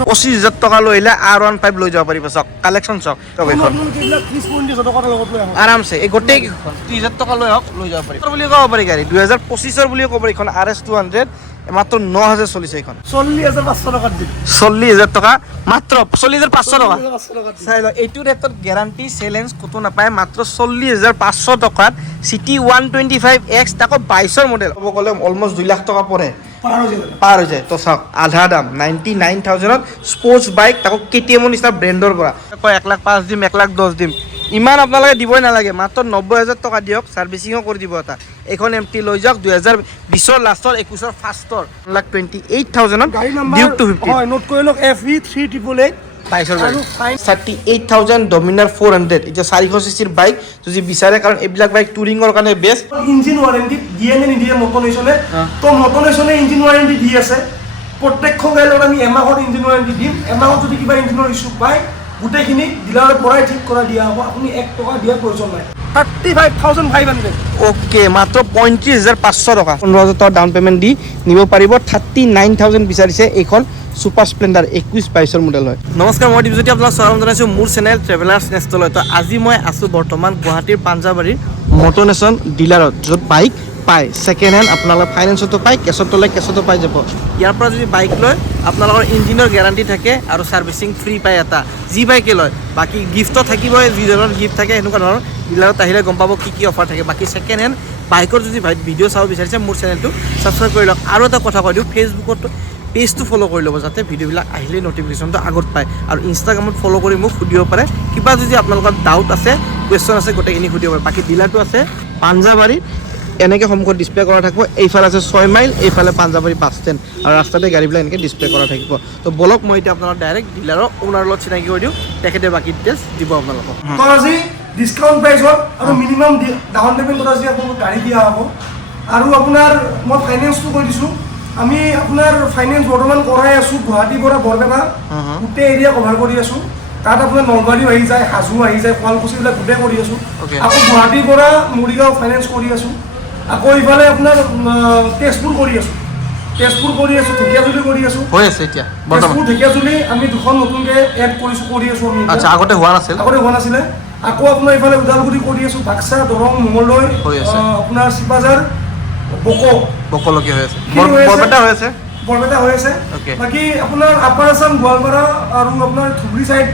25,000 টকা লৈ আহিলে R15 লৈ যাব পাৰিব চাওক কালেকশ্যন চাওক এইখন আৰামছে এই গোটেই 30,000 টকা লৈ আহক লৈ যাব পাৰিব বুলি ক'ব পাৰি গাড়ী 2025 বুলি ক'ব পাৰি এইখন RS200 মাত্ৰ 9,000 চলিছে এইখন 40,500 টকা দিম 40,000 টকা মাত্ৰ 40,500 টকা চাই লওক এইটো ৰেটত গেৰাণ্টি চেলেঞ্জ ক'তো নাপায় মাত্ৰ 40,500 টকাত সিটি 125X তাকো 22ৰ মডেল ক'ব গ'লে অলমষ্ট 2 লাখ টকা পৰে পাৰ হৈ যায় তো চাওক আধা দাম 99,000ত স্পৰ্টছ বাইক তাকো KTM নিচিনা ব্ৰেণ্ডৰ পৰা 1,05,000 দিম 1,10,000 দিম ইমান আপোনালোকে দিবই নালাগে মাত্ৰ 90,000 টকা দিয়ক ছাৰ্ভিচিঙো কৰি দিব এটা এখন এমটি লৈ যাওক 2020ৰ লাষ্টৰ 21ৰ ফাৰ্ষ্টৰ 1,28,000ত ডিউক 250 হয় নোট কৰি লওক FE 388 38,000 ডমিনাৰ 400 এতিয়া 400 সিচিৰ বাইক যদি বিচাৰে কাৰণ এইবিলাক বাইক টুৰিঙৰ কাৰণে বেষ্ট ইঞ্জিন ওয়াৰেন্টি দিয়ে নে নিদিয়ে মটনেশনে তো মটনেশনে ইঞ্জিন ওয়াৰেন্টি দি আছে প্ৰত্যেকখন গাড়ীত আমি এমাহৰ ইঞ্জিন ওয়াৰেন্টি দিম এমাহত যদি কিবা ইঞ্জিনৰ ইস্যু পায় গোটেইখিনি ডিলাৰৰ পৰাই ঠিক কৰা দিয়া হ'ব আপুনি 1 টকা দিয়াৰ প্ৰয়োজন নাই 35,500 ওকে মাত্ৰ 35,500 টকা 15,000 টকা ডাউন পেমেণ্ট দি নিব পাৰিব 39,000 বিচাৰিছে এইখন সুপাৰ স্প্লেণ্ডাৰ 21-22ৰ মডেল হয় নমস্কাৰ মই দীপজ্যোতি আপোনাক স্বাগতম জনাইছোঁ মোৰ চেনেল ট্ৰেভেলাৰ্ছ নেষ্টলৈ তো আজি মই আছোঁ বৰ্তমান গুৱাহাটীৰ পাঞ্জাবাৰীৰ মটনেশ্যন ডিলাৰত য'ত বাইক পায় ছেকেণ্ড হেণ্ড আপোনালোকে ফাইনেন্সতো পায় কেছতো লয় কেছতো পাই যাব ইয়াৰ পৰা যদি বাইক লয় আপোনালোকৰ ইঞ্জিনৰ গেৰাণ্টি থাকে আৰু ছাৰ্ভিচিং ফ্ৰী পায় এটা যি বাইকে লয় বাকী গিফ্টটো থাকিবই যি ধৰণৰ গিফ্ট থাকে এনেকুৱা ধৰণৰ ডিলাৰত আহিলে গম পাব কি অফাৰ থাকে বাকী ছেকেণ্ড হেণ্ড বাইকৰ যদি ভিডিঅ' চাব বিচাৰিছে মোৰ চেনেলটো ছাবস্ক্ৰাইব কৰি লওক আৰু এটা কথা কৈ দিওঁ ফেচবুকত পেজটো ফ'ল' কৰি ল'ব যাতে ভিডিঅ'বিলাক আহিলে নটিফিকেশ্যনটো আগত পায় আৰু ইনষ্টাগ্ৰামত ফ'ল' কৰি মোক সুধিব পাৰে কিবা যদি আপোনালোকৰ ডাউট আছে কুৱেশ্যন আছে গোটেইখিনি সুধিব পাৰে বাকী ডিলাৰটো আছে পাঞ্জাবাৰীত এনেকৈ সন্মুখত ডিছপ্লে কৰা থাকিব এইফালে আছে 6 মাইল এইফালে পাঞ্জাবাৰী বাছ ষ্টেণ্ড আৰু ৰাস্তাতে গাড়ীবিলাক এনেকৈ ডিছপ্লে কৰা থাকিব তো বলক মই এতিয়া আপোনালোক ডাইৰেক্ট ডিলাৰৰ ওনাৰৰ লগত চিনাকি কৰি দিওঁ তেখেতে বাকী ডিটেইলছ দিব আপোনালোকক তো আজি ডিসকাউন্ট প্ৰাইছত আৰু মিনিমাম ডাউন পেমেণ্টত আজি আপোনাক গাড়ী দিয়া হ'ব আৰু আপোনাৰ মই ফাইনেন্সটো কৈ দিছোঁ আমি আপোনাৰ ফাইনেন্স বৰ্তমান কৰাই আছোঁ গুৱাহাটীৰ পৰা বৰপেটা গোটেই এৰিয়া কভাৰ কৰি আছোঁ তাত আপোনাৰ নলবাৰীও আহি যায় হাজো আহি যায় শুৱালকুছিবিলাক গোটেই কৰি আছোঁ আকৌ গুৱাহাটীৰ পৰা মৰিগাঁও ফাইনেন্স কৰি আছোঁ আকৌ ইফালে আপোনাৰ তেজপুৰ কৰি আছোঁ ঢেকীয়াজুলি কৰি আছোঁ হৈ আছে এতিয়া তেজপুৰ ঢেকীয়াজুলি আমি দুখন নতুনকৈ এড কৰি আছোঁ আমি আচ্ছা আগতে হোৱা নাছিলে আকৌ আপোনাৰ ইফালে ওদালগুৰি কৰি আছোঁ বাক্সা দৰং মঙলদৈ আপোনাৰ চিপাঝাৰ বকলকে হৈ আছে বৰপেটা হৈ আছে বাকী আপোনাৰ আপাৰ আছাম গোৱালপাৰা আৰু আপোনাৰ ধুবুৰী চাইড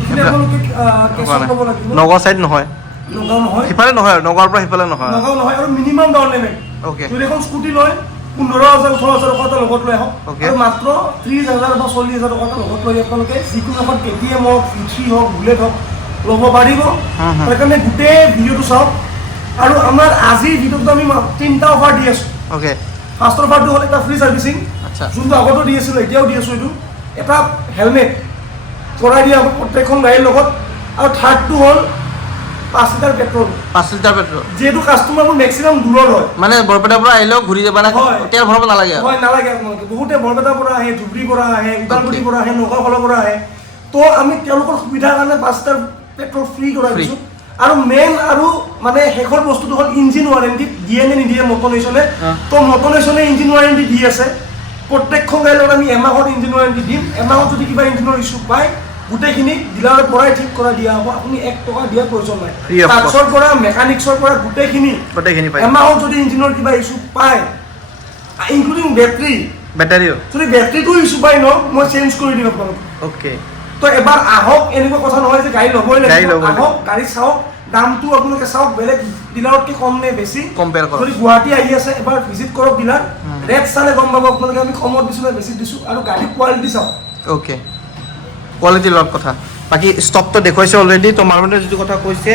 এইখিনি আপোনালোকে কেছত ল'ব লাগিব নগাঁও চাইড নহয় নগাঁও নহয় সিফালে নহয় আৰু নগাঁৱৰ পৰা সিফালে নহয় আৰু মিনিমাম ডাউন পেমেণ্ট যদি এখন স্কুটি লয় 15,000 18,000 টকা এটা লগত লৈ আহক আৰু মাত্ৰ 30,000 বা 40,000 টকা এটা লগত লৈ আপোনালোকে যিকোনো এখন KTM হওক V3 হওক বুলেট হওক ল'ব পাৰিব সেইকাৰণে গোটেই ভিডিঅ'টো চাওক আৰু আমাৰ আজিৰ ভিডিঅ'টো আমি 3টা অফাৰ দি আছোঁ ফাৰ্ষ্ট অফাৰটো হ'ল এটা ফ্ৰী ছাৰ্ভিচিং যোনটো আগতো দি আছিলোঁ এতিয়াও দি আছোঁ এইটো এটা হেলমেট কৰাই দিয়া হ'ব প্ৰত্যেকখন গাড়ীৰ লগত আৰু থাৰ্ডটো হ'ল 5 লিটাৰ পেট্ৰল যিহেতু কাষ্টমাৰবোৰ মেক্সিমাম দূৰৰ হয় মানে বৰপেটাৰ পৰা আহিলেও ঘূৰি যাব তেল ভৰাব নালাগে নালাগে আপোনালোকে বহুতে বৰপেটাৰ পৰা আহে ধুবুৰীৰ পৰা আহে ওদালগুৰিৰ পৰা আহে নগাঁও ফালৰ পৰা আহে তো আমি তেওঁলোকৰ সুবিধাৰ কাৰণে 5 লিটাৰ পেট্ৰল ফ্ৰী কৰাই দিছোঁ আৰু মেইন আৰু মানে শেষৰ বস্তুটো হ'ল ইঞ্জিন ওয়াৰেন্টি দিয়ে নে নিদিয়ে মটনেশনে তো মটনেশনে ইঞ্জিন ওয়াৰেন্টি দি আছে প্ৰত্যেকখন গাড়ীত আমি এমাহৰ ইঞ্জিন ওয়াৰেন্টি দিম এমাহত যদি কিবা ইঞ্জিনৰ ইস্যু পায় গোটেইখিনি ডিলাৰৰ পৰাই ঠিক কৰা দিয়া হ'ব আপুনি 1 টকা দিয়াৰ প্ৰয়োজন নাই পাৰ্টছৰ পৰা মেকানিক্সৰ পৰা গোটেইখিনি এমাহত যদি ইঞ্জিনৰ কিবা ইস্যু পায় ইনক্লুডিং বেটাৰীও যদি বেটাৰীটো ইস্যু পায় ন মই চেঞ্জ কৰি দিম আপোনালোকক তো এবাৰ আহক এনেকুৱা কথা নহয় যে গাড়ী ল'বই লাগিব আহক গাড়ী চাওক দামটো আপোনালোকে চাওক বেলেগ ডিলাৰতকৈ কম নে বেছি কম্পেয়াৰ কৰক যদি গুৱাহাটী আহি আছে এবাৰ ভিজিট কৰক ডিলাৰ ৰেট চালে গম পাব আপোনালোকে আমি কমত দিছোঁ নে বেছি দিছোঁ আৰু গাড়ীৰ কোৱালিটি চাওক কোৱালিটিৰ লগত কথা বাকী ষ্টকটো দেখুৱাইছে অলৰেডি তো মানৱমেণ্টৰ যিটো কথা কৈছে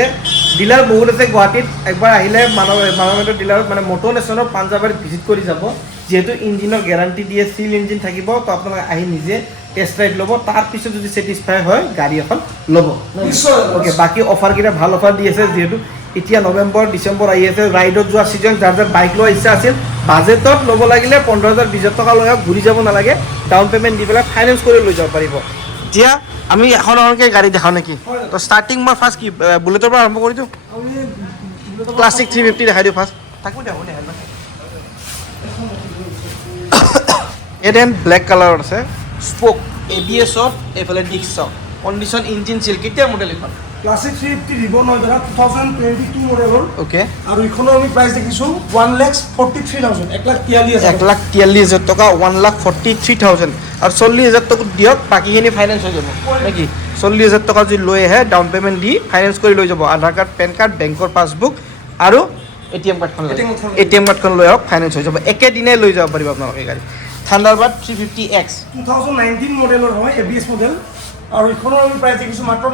ডিলাৰ বহুত আছে গুৱাহাটীত একবাৰ আহিলে মানৱমেণ্টৰ ডিলাৰত মানে মটনেশ্যনৰ পাঞ্জাবাৰীত ভিজিট কৰি যাব যিহেতু ইঞ্জিনৰ গেৰাণ্টি দিয়ে চিল ইঞ্জিন থাকিব তো আপোনালোকে আহি নিজে টেষ্ট ৰাইড ল'ব তাৰপিছত যদি ছেটিছফাই হয় গাড়ী এখন ল'ব বাকী অফাৰকেইটা ভাল অফাৰ দি আছে যিহেতু এতিয়া নৱেম্বৰ ডিচেম্বৰ আহি আছে ৰাইডত যোৱা ছিজন যাৰ বাইক লোৱা ইচ্ছা আছিল বাজেটত ল'ব লাগিলে 15,000 20,000 টকা লৈ ঘূৰি যাব নালাগে ডাউন পেমেণ্ট দি পেলাই ফাইনেন্স কৰি লৈ যাব পাৰিব এতিয়া আমি এখন এখনকৈ গাড়ী দেখাওঁ নেকি তো ষ্টাৰ্টিং মই ফাৰ্ষ্ট কি বুলেটৰ পৰা আৰম্ভ কৰি দিওঁ ক্লাছিক 350 দেখাই দিওঁ ফাৰ্ষ্ট থাকিব দিয়ক এড এণ্ড ব্লেক কালাৰত আছে স্পোক ABS-ত এইফালে ডিস্ক চক কণ্ডিশ্যন ইঞ্জিন চিল কেতিয়া মডেল এখন ক্লাছিক 350 ৰিবন হয় দাদা 2022 মডেলৰ ওকে আৰু ইখনৰ আমি প্ৰাইচ দেখিছোঁ 1,43,000 1,43,000 টকা 1,43,000 আৰু 40,000 টকা দিয়ক বাকীখিনি ফাইনেন্স হৈ যাব নেকি 40,000 টকা যদি লৈ আহে ডাউন পে'মেণ্ট দি ফাইনেন্স কৰি লৈ যাব আধাৰ কাৰ্ড পেন কাৰ্ড বেংকৰ পাছবুক আৰু ATM কাৰ্ডখন লৈ আহক ফাইনেন্স হৈ যাব একেদিনাই লৈ যাব পাৰিব আপোনালোকে গাড়ী থাণ্ডাৰবাৰ্ড 350X 2019 মডেলৰ হয় ABS মডেল আৰু ইখনৰ আমি প্ৰাইচ দেখিছোঁ মাত্ৰ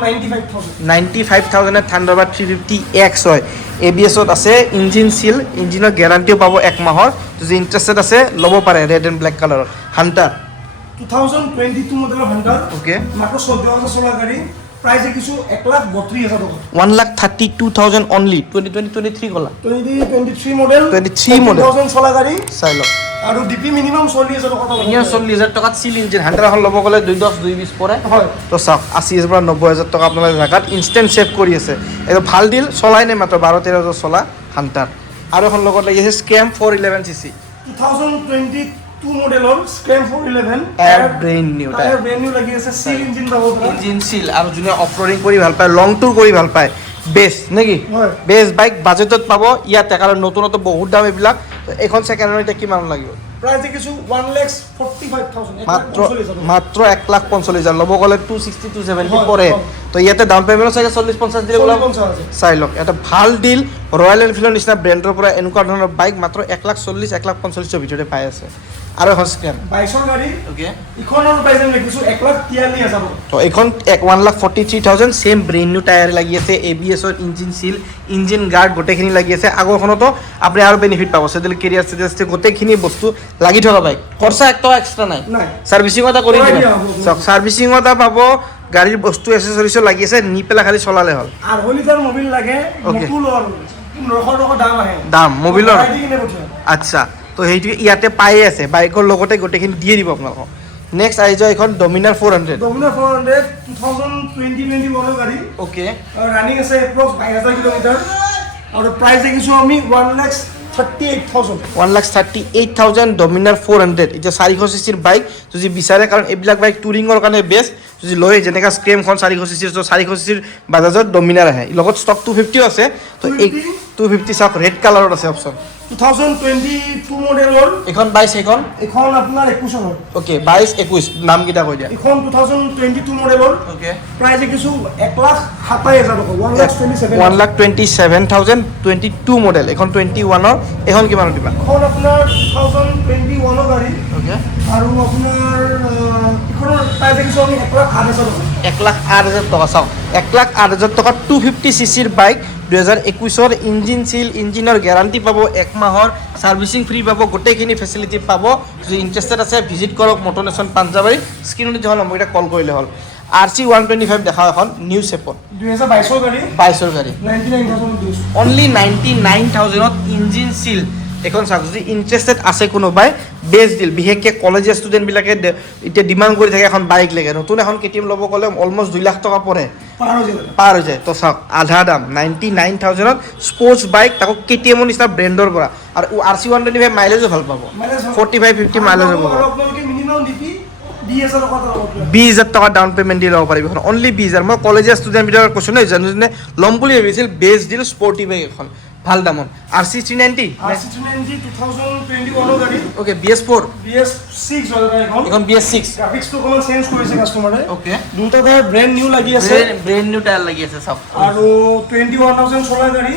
95,000 থাণ্ডাৰবাৰ্ড 350X হয় ABS-ত আছে ইঞ্জিন চিল ইঞ্জিনৰ গেৰাণ্টিও পাব 1 মাহৰ যদি ইণ্টাৰেষ্টেড আছে ল'ব পাৰে ৰেড এণ্ড ব্লেক কালাৰৰ হাণ্টাৰ 2022 মডেলৰ হাণ্টাৰ ওকে মাত্ৰ 14,000 চলা গাড়ী প্ৰাইচ দেখিছোঁ 1,32,000 টকা 1,32,000 অনলি 2023 ক'লা 2023 মডেল 23 মডেল 14,000 চলা গাড়ী চাই লওক আৰু ডিপি মিনিমাম 40,000 টকা মিনিমাম 40,000 টকাত চিল ইঞ্জিন হাণ্ড্ৰেড এখন ল'ব গ'লে 210 220 পৰে হয় তো চাওক 80,000 পৰা 90,000 টকা আপোনালোকে জেগাত ইনষ্টেণ্ট ছেভ কৰি আছে এইটো ভাল ডিল চলাই নাই মাত্ৰ 12-13,000 চলা হাণ্টাৰ আৰু এখন লগত লাগি আছে স্কেম 411cc 2022 মডেলৰ স্ক্ৰেম 411 টায়াৰ ব্ৰেণ্ড নিউ লাগি আছে চিল ইঞ্জিন পাব ইঞ্জিন চিল আৰু যোনে অফ ৰ'ডিং কৰি ভাল পায় লং টুৰ কৰি ভাল পায় বেষ্ট নেকি হয় বেষ্ট বাইক বাজেটত পাব ইয়াতে কাৰণ নতুনতো বহুত দাম এইবিলাক এইখন ছেকেণ্ড হেণ্ড এতিয়া কিমান লাগিব প্ৰাইচ দেখিছোঁ 1,45,000 মাত্ৰ 1,45,000 ল'ব গ'লে 260 270 পৰে তো ইয়াতে ডাউন পে'মেণ্টত চাগে 40-50 দিলে ওলাব চাই লওক এটা ভাল ডিল ৰয়েল এনফিল্ডৰ নিচিনা ব্ৰেণ্ডৰ পৰা এনেকুৱা ধৰণৰ বাইক মাত্ৰ 1,40,000 1,45,000 ভিতৰতে পাই আছে আৰু এখন স্কেম 22ৰ গাড়ী ওকে ইখনৰ প্ৰাইচ আমি দেখিছোঁ 1,43,000 তো এইখন 1,43,000 ছেম ব্ৰেণ্ড নিউ টায়াৰ লাগি আছে ABS-ৰ ইঞ্জিন চিল ইঞ্জিন গাৰ্ড গোটেইখিনি লাগি আছে আগৰখনতো আপুনি আৰু বেনিফিট পাব চেডেল কেৰিয়াৰ চেডেল গোটেইখিনি বস্তু লাগি থকা বাইক খৰচা 1 টকা এক্সট্ৰা নাই ছাৰ্ভিচিং এটা কৰি দিব চাওক ছাৰ্ভিচিং এটা পাব গাড়ীৰ বস্তু এচেছৰিজো লাগি আছে নি পেলাই খালি চলালে হ'ল 2.5 লিটাৰ মোবিল লাগে মটুলৰ 900 টকা দাম আহে দাম মোবিলৰ আচ্ছা তো সেইটো ইয়াতে পায়ে আছে বাইকৰ লগতে গোটেইখিনি দিয়ে দিব আপোনালোকক নেক্সট আহি যোৱা এখন ডমিনাৰ 400 2021 গাড়ী ওকে ৰানিং আছে এপ্ৰক্স 22,000 কিলোমিটাৰ আৰু প্ৰাইচ দেখিছোঁ আমি 1,38,000 ডমিনাৰ 400 এতিয়া 400 চিচিৰ বাইক যদি বিচাৰে কাৰণ এইবিলাক বাইক টুৰিঙৰ কাৰণে বেষ্ট যদি লৈ যেনেকৈ স্ক্ৰেমখন 400 চিচিৰ 400 চিচিৰ বাজাজত ডমিনাৰ আহে লগত ষ্টক 250 আছে তো এই 250 চাওক ৰেড কালাৰত আছে অপশ্যন 2022 মডেলৰ এখন 22 এখন আপোনাৰ 21 হয় ওকে 22-21 নাম কিটা কৈ দিয়া এখন 2022 মডেলৰ ওকে প্ৰাইস দেখিছো 1,27,000 টকা 1,27,000 22 মডেল এখন 21 ৰ এখন কিমান দিবা এখন আপোনাৰ 2021 ৰ গাড়ী ওকে আৰু আপোনাৰ এখনৰ প্ৰাইস দেখিছো আমি 1,08,000 টকা চাওক 1,08,000 টকা 250 সিসিৰ বাইক 2021 ইঞ্জিন সিল ইঞ্জিনৰ গ্যাৰান্টি পাব 1 মাহৰ সাৰ্ভিসিং ফ্ৰী পাব গোটেইখিনি ফেসিলিটি পাব যদি ইন্টাৰেস্টেড আছে ভিজিট কৰক মটনেশন পাঞ্জাবাৰী স্ক্ৰিনত যোৱা নম্বৰটা কল কৰিলে হ'ল RC 125 দেখা এখন নিউ সেপত 2022 ৰ গাড়ী 22 ৰ গাড়ী 99,000 অনলি 99,000 ত ইঞ্জিন সিল এখন চাওক যদি ইন্টারেস্টেড আছে কোনোবাই বেস্ট ডিল বিশেষকৈ কলেজীয়া ষ্টুডেণ্টবিলাকে এতিয়া ডিমাণ্ড কৰি থাকে এখন বাইক লাগে নতুন এখন কেটিএম ল'ব গ'লে অলমষ্ট 2 লাখ টকা পৰে পাৰ হৈ যায় তো চাওক আধা দাম 99,000 ত স্পৰ্টছ বাইক তাকো কেটিএমৰ নিচিনা ব্ৰেণ্ডৰ পৰা আৰু RC 125 মাইলেজো ভাল পাব 45-50 মাইলেজ হ'ব আপোনালোকে মিনিমাম ডিপি 20,000 টকা ডাউন পেমেণ্ট দি ল'ব পাৰিব এখন অনলি 20,000 মই কলেজীয়া ষ্টুডেণ্টবিলাকক কৈছোঁ নহয় যোনে ল'ম বুলি ভাবিছিল বেষ্ট ডিল স্পৰ্টি বাইক এখন ভাল দামত RC 390 2021 গাড়ী ওকে BS4 BS6 হয় এখন BS6 গ্ৰাফিক্সটো অকমান চেঞ্জ কৰিছে কাস্টমাৰে ওকে দুটো টায়াৰ ব্ৰ্যান্ড নিউ লাগি আছে ব্ৰ্যান্ড নিউ টায়াৰ লাগি আছে সব আৰু 21,000 চলা গাড়ী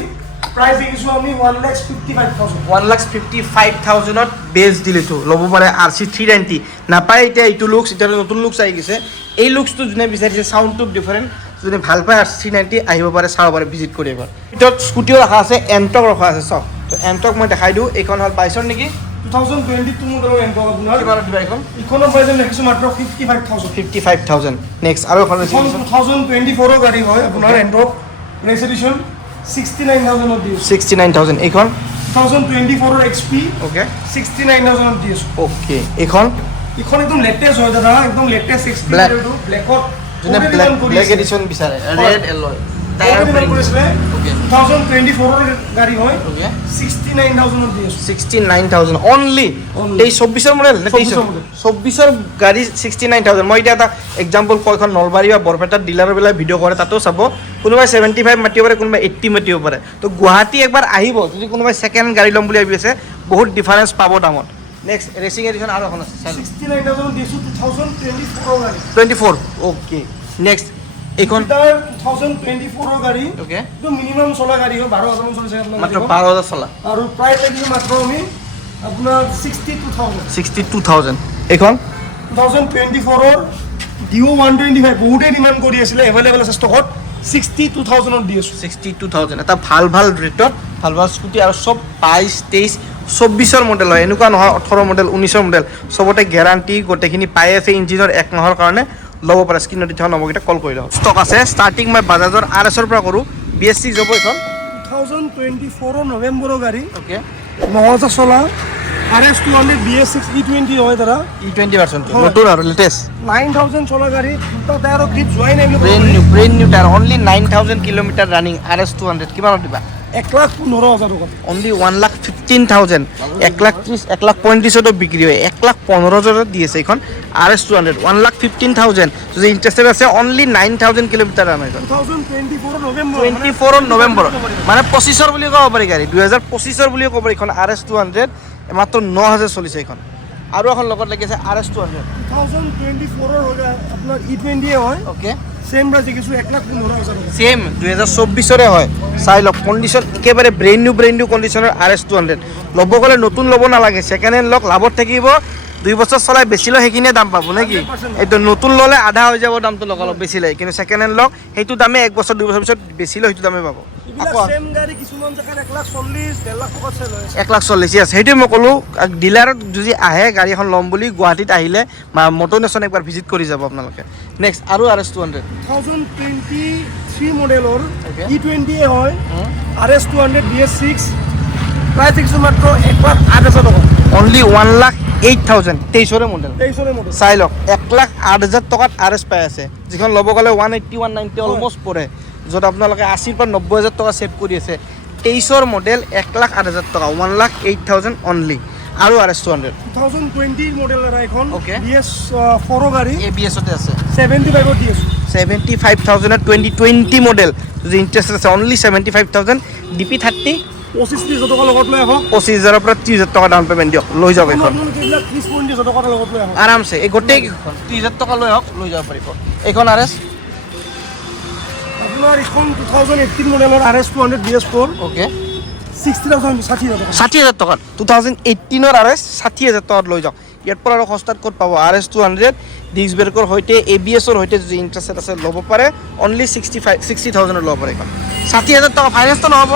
প্ৰাইস দেখিছো আমি 1,55,000 ত বেজ দিলেতো ল'ব পাৰে RC 390 নাপায় এতিয়া এইটো লুকস এটা নতুন লুকস আহি গৈছে এই লুকসটো যোনে বিচাৰিছে সাউন্ডটো ডিফাৰেন্ট যদি ভাল পায় RC 390 আহিব পাৰে চাব পাৰে ভিজিট কৰিব পাৰে ভিতৰত স্কুটিও ৰাখা আছে এন্টক ৰাখা আছে সব তো এন্টক মই দেখাই দিওঁ এইখন হ'ল 22 নেকি 2022 মডেলৰ এন্টক আপোনাৰ কিমান দিবা এইখন ইখনৰ প্ৰাইস দেখিছো মাত্ৰ 55,000 নেক্সট আৰু এখন 2024 গাড়ী হয় আপোনাৰ এন্টক ৰেস এডিশন 69,000 ত দিছো 69,000 এইখন 2024 ৰ XP ওকে 69,000 ত দিছো ওকে এইখন একদম লেটেস্ট হয় দাদা একদম লেটেস্ট XP Black. ব্লেকত যোনে ব্লেক এডিশন বিচাৰে ৰেড এলয় টায়াৰ ডিমান্ড কৰিছিলে Okay. 2024 ৰ গাড়ী হয় Okay. 69000 ত দি আছো 69000 অনলি Only. 24 মডেল নে 24 model. 24 গাড়ী 69000 মই এতিয়া এটা এক্সাম্পল কয়খন নলবাৰী বা বৰপেটাৰ ডিলাৰৰ বেলা ভিডিঅ' কৰে তাতো চাব কোনোবাই 75 মাতিব পাৰে কোনোবাই 80 মাতিব পাৰে তো গুৱাহাটী একবাৰ আহিব যদি কোনোবাই ছেকেণ্ড গাড়ী ল'ম বুলি ভাবি আছে বহুত ডিফাৰেঞ্চ পাব দামত নেক্সট ৰেচিং এডিশ্যন আৰু এখন আছে 69000 ত দি আছো 2024 ৰ গাড়ী 24 ওকে নেক্সট এইখন তাৰ 2024 ৰ গাড়ী ওকে তো মিনিমাম চলা গাড়ী হয় 12000 মান চলিছে আপোনাৰ মাত্ৰ 12000 চলা আৰু প্ৰাইস লাগিছে মাত্ৰ আমি আপোনাৰ 62000 এইখন 2024 ৰ ডিও 125 বহুতে ডিমান্ড কৰি আছিলে এভেইলেবল আছে ষ্টকত 62000 ত দি আছো 62000 এটা ভাল ভাল ৰেটত ভাল ভাল স্কুটি আৰু সব 22 23 24 মডেল হয় এনেকুৱা নহয় 18 মডেল 19 মডেল সবতে গ্যাৰান্টি গোটেইখিনি পাই আছে ইঞ্জিনৰ 1 মাহৰ কাৰণে ল'ব পাৰে স্ক্ৰীনত দি থকা নম্বৰকেইটা কল কৰি লওক ষ্টক আছে ষ্টাৰ্টিং মই বাজাজৰ RS ৰ পৰা কৰোঁ BS6 যাব এইখন 2024 ৰ নৱেম্বৰৰ গাড়ী ওকে 9000 চলা RS 200 BS6 E20 হয় দাদা E20 ভাৰ্চনটো নতুন আৰু লেটেষ্ট 9000 চলা গাড়ী দুটা টায়াৰৰ গ্ৰিপ যোৱাই নাই বুলি brand new tyre only 9000 kilometre running RS 200 কিমানত দিবা 1,15,000 টকা অনলি 1,15,000 1,30,000 তো বিক্ৰী হয় 1,15,000 দি আছে এইখন RS 200 1,15,000 যদি ইণ্টাৰেষ্টেড আছে অনলি 9,000 কিলোমিটাৰ ৰান হয় 2024 নৱেম্বৰ 24 নৱেম্বৰ মানে 25 বুলি ক'ব পাৰি গাড়ী 2025 বুলি ক'ব পাৰি এইখন RS 200 মাত্ৰ 9,000 চলিছে এইখন আৰু এখন লগত লাগি আছে RS 200 2024 ৰ হয় আপোনাৰ E20 হয় ওকে সেম প্ৰাইস দেখিছো 1,15,000 টকা সেম 2024 হয় চাই লওক কণ্ডিশ্যন একেবাৰে ব্ৰেণ্ড নিউ কণ্ডিশ্যনৰ RS 200 ল'ব গ'লে নতুন ল'ব নালাগে ছেকেণ্ড হেণ্ড লওক লাভত থাকিব 2 বছৰ চলাই বেচিলে সেইখিনিয়ে দাম পাব নেকি 100% এইটো নতুন ল'লে আধা হৈ যাব দামটো লগালগ বেচিলে কিন্তু ছেকেণ্ড হেণ্ড লওক সেইটো দামে 1 বছৰ 2 বছৰ পিছত বেচিলে সেইটো দামে পাব এইবিলাক সেম গাড়ী কিছুমান জাগাত 1,40,000 1,50,000 টকা চেল হয় 1,40,000 আছে সেইটোৱে মই ক'লোঁ ডিলাৰত যদি আহে গাড়ী এখন ল'ম বুলি গুৱাহাটীত আহিলে মটৰ নেশ্যন একবাৰ ভিজিট কৰি যাব আপোনালোকে নেক্সট আৰু RS 200 2023 মডেলৰ Okay. E20 হয় RS 200 BS6 প্ৰাইস দেখিছো মাত্ৰ 1,08,000 টকা অনলি 1,08,000 23ৰে মডেল 23 মডেল চাই লওক 1,08,000 টকাত RS পাই আছে যিখন ল'ব গ'লে 180 190 অলমষ্ট পৰে য'ত আপোনালোকে 80 পৰা 90,000 টকা ছেভ কৰি আছে 23ৰ মডেল 1,08,000 টকা 1,08,000 অনলি আৰু RS 200 2020 মডেল এটা এখন Okay. BS4 গাড়ী ABS-তে আছে 75 ত দি আছো 75,000 2020 মডেল যদি ইণ্টাৰেষ্টেড আছে অনলি 75,000 DP30 25,000 টকা লগত লৈ আহক 25,000 পৰা 30,000 টকা ডাউন পে'মেণ্ট দিয়ক লৈ যাব এইখন আপোনালোকে এইবিলাক 30,000 টকা লগত লৈ আহক আৰামছে এই গোটেইকেইখন 30,000 টকা লৈ আহক লৈ যাব পাৰিব এইখন RS আপোনাৰ এখন 2018 মডেলৰ RS 200 BS4 ওকে 60,000 60,000 টকা 60,000 টকাত 2018 RS 60,000 টকাত লৈ যাওক ইয়াৰ পৰা আৰু সস্তাত ক'ত পাব RS 200 ডিস্ক ব্ৰেকৰ সৈতে ABS-ৰ সৈতে যদি ইণ্টাৰেষ্টেড আছে ল'ব পাৰে অনলি 60,000 ল'ব পাৰে এইখন 60,000 টকা ফাইনেন্সটো নহ'ব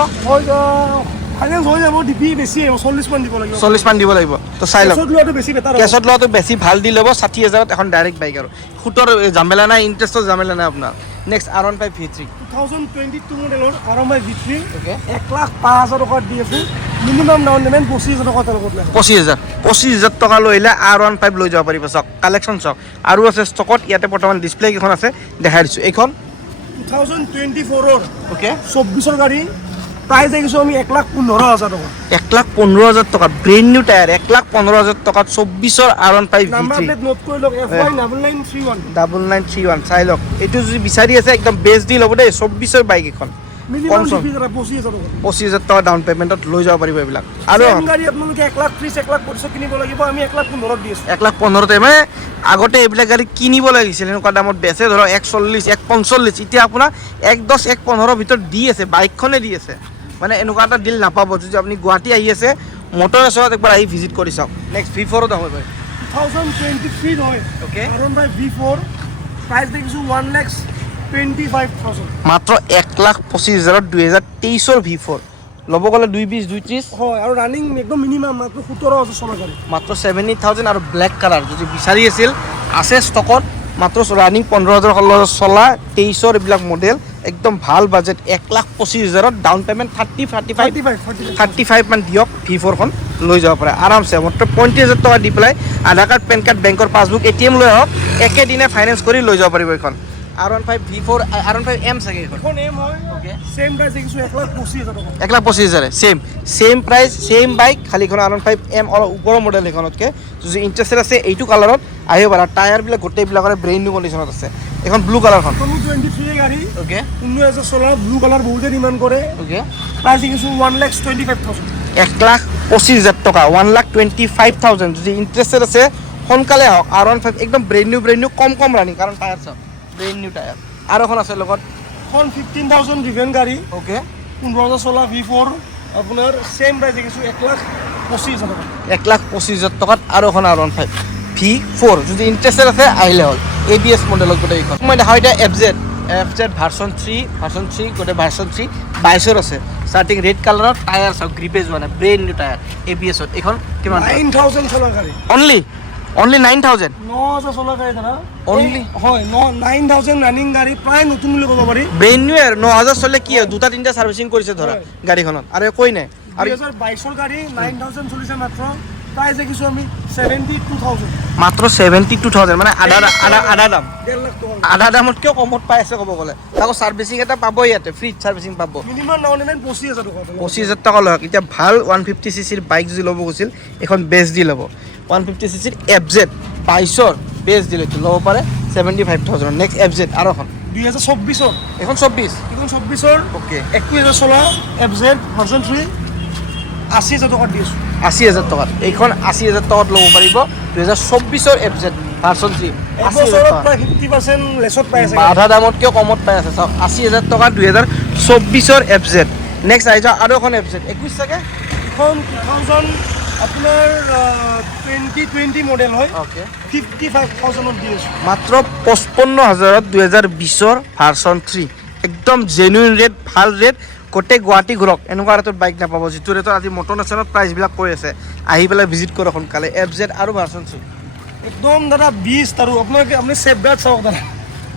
ফাইনেন্স হৈ যাব ডিপি বেছি 40 মান দিব লাগিব 40 মান দিব লাগিব তো চাই লওক কেছত লোৱাটো বেছি বেটাৰ কেছত লোৱাটো বেছি ভাল দি ল'ব 60,000 এখন ডাইৰেক্ট বাইক আৰু সুতৰ জামেলা নাই ইণ্টাৰেষ্টৰ জামেলা নাই আপোনাৰ নেক্সট R15 V3 2022 মডেলৰ আৰম্ভ V3 ওকে 1,05,000 টকা দি আছে মিনিমাম ডাউন পেমেণ্ট 25,000 টকা লগত লৈ 25,000 টকা লৈ আহিলে R15 লৈ যাব পাৰিব চাওক কালেকশ্যন চাওক আৰু আছে ষ্টকত ইয়াতে বৰ্তমান ডিছপ্লে কেইখন আছে দেখাই দিছোঁ এইখন 2024 ওকে 24 গাড়ী প্ৰাইস দেখিছো আমি 1,15,000 টকা 1,15,000 টকা ব্ৰেণ্ড নিউ টায়াৰ 1,15,000 টকাত 24ৰ R15 number V3 plate note কৰি লওক FY9931 9931 চাই লওক এইটো যদি বিচাৰি আছে একদম বেষ্ট ডিল হ'ব দেই 24ৰ বাইক এখন মিনিমাম কম ডিপি জৰা 25,000 টকা 25,000 টকা ডাউন পে'মেণ্টত লৈ যাব পাৰিব এইবিলাক আৰু সেম গাড়ী আপোনালোকে 1,30,000 1,35,000 কিনিব লাগিব আমি 1,15,000 দি আছো 1,15,000 মানে আগতে এইবিলাক গাড়ী কিনিব লাগিছিল এনেকুৱা দামত বেচে ধৰক 1,40 1,45 এতিয়া আপোনাৰ 1,10 1,15 ভিতৰত দি আছে বাইকখনে দি আছে মানে এনেকুৱা এটা ডিল নাপাব যদি আপুনি গুৱাহাটী আহি আছে মটৰ নেশ্যনত একবাৰ আহি ভিজিট কৰি চাওক নেক্সট V4ত আহিব 2023 হয় Okay. R15 V4 প্ৰাইস দেখিছো 1,25,000 মাত্ৰ 1,25,000 2023ৰ V4 ল'ব গ'লে 220 230 হয় আৰু ৰানিং একদম মিনিমাম মাত্ৰ 17,000 চলা গাড়ী মাত্ৰ 70,000 আৰু ব্লেক কালাৰ যদি বিচাৰি আছিল আছে ষ্টকত মাত্ৰ ৰানিং 15,000 16,000 চলা 23ৰ এইবিলাক মডেল একদম ভাল বাজেট 1,25,000 ডাউন পে'মেণ্ট 35 মান দিয়ক V4খন লৈ যাব পাৰে আৰামছে মাত্ৰ 35,000 টকা দি পেলাই আধাৰ কাৰ্ড পেন কাৰ্ড বেংকৰ পাছবুক ATM লৈ আহক একেদিনে ফাইনেন্স কৰি লৈ যাব পাৰিব এইখন R15 V4 R15 M চাগে এইখন এখন এম হয় ওকে সেম প্রাইস দেখিছো 1,25,000 টাকা 1,25,000 সেম প্ৰাইচ সেম বাইক খালি এখন R15 M অলপ ওপৰৰ মডেল এখনতকৈ যদি ইণ্টাৰেষ্টেড আছে এইটো কালাৰত আহিব পাৰা টায়াৰবিলাক গোটেইবিলাকৰে ব্ৰেইন নিউ কণ্ডিশ্যনত আছে এখন ব্লু কালাৰখন 23 গাড়ি ওকে 1916 ব্লু কালার বহুতে ডিমান্ড করে ওকে প্রাইস দেখিছো 1,25,000 1,25,000 টকা 1,25,000 যদি ইণ্টাৰেষ্টেড আছে সোনকালে আহক R15 একদম ব্ৰেইন নিউ কম ৰানিং কাৰণ টায়াৰ চাওক ব্ৰেইন নিউ টায়াৰ আৰু এখন আছে লগত এখন 15,000 ডিভেন গাড়ি ওকে 1516 V4 আপনার সেম প্রাইস দেখিছো 1,25,000 টাকা 1,25,000 টকাত আৰু এখন R15 V4 যদি ইণ্টাৰেষ্টেড আছে আহিলে হ'ল ABS মডেলত গোটেইখন মই দেখা এতিয়া FZ ভাৰ্চন 3 গোটেই ভাৰ্চন 3 22ৰ আছে ষ্টাৰ্টিং ৰেড কালাৰৰ টায়াৰ চাওক গ্ৰিপেজ মানে ব্ৰেইন নিউ টায়াৰ ABSত এইখন কিমান 9,000 চলা গাড়ি অনলি 9,000 9,000 চলা গাড়ি দাদা Only? হয় 9,000 ৰানিং গাড়ি প্ৰায় নতুন বুলি ক'ব পাৰি ব্ৰেইন নিউ আৰু 9,000 চলে কি হয় দুটা তিনিটা ছাৰ্ভিচিং কৰিছে ধৰা গাড়ীখনত আৰু একোৱেই নাই আৰু 2022 গাড়ি 9,000 চলিছে মাত্ৰ প্ৰাইস দেখিছো আমি 72,000 মাত্ৰ 72,000 মানে আধা দাম 1,50,000 টাকা আধা দামতকৈ কমত পাই আছে ক'ব গ'লে আকৌ ছাৰ্ভিচিং এটা পাব ইয়াতে ফ্ৰী ছাৰ্ভিচিং পাব মিনিমাম ডাউন পেমেন্ট 25,000 টাকা 25,000 টকা লওক এতিয়া ভাল 150cc বাইক যদি ল'ব গৈছিল এখন বেষ্ট ডিল হ'ব 150cc FZ 22ৰ বেষ্ট ডিল এইটো ল'ব পাৰে 75,000 নেক্সট FZ আৰু এখন 2024 এখন 24 এখন 24 ওকে 21,000 চলা FZ ভাৰ্সন 3 80,000 টাকা দিছো 80,000 টকাত এইখন 80,000 টকাত ল'ব পাৰিব 2024ৰ FZ ভাৰ্চন 3 বছৰত প্ৰায় 50% লেছত পাই আছে আধা দামতকৈ কমত পাই আছে চাওক 80,000 টকা 2024ৰ FZ নেক্সট আহি যাওঁ আৰু এখন FZ 21 চাগে এখন 2000 আপোনাৰ 2020 মডেল হয় ওকে 55,000 ত দিছো মাত্ৰ 55,000ত 2020ৰ ভাৰ্চন 3 একদম জেনুইন ৰেট ভাল ৰেট গোটেই গুৱাহাটী ঘূৰক এনেকুৱা ৰেটত বাইক নাপাব যিটো ৰেটত আজি মটৰ নেশ্যনেলত প্ৰাইচবিলাক কৈ আছে আহি পেলাই ভিজিট কৰক সোনকালে FZ আৰু ভাৰ্চন 3 একদম দাদা 20 আৰু আপোনাক আপুনি সেফ গাৰ্ড চাওক দাদা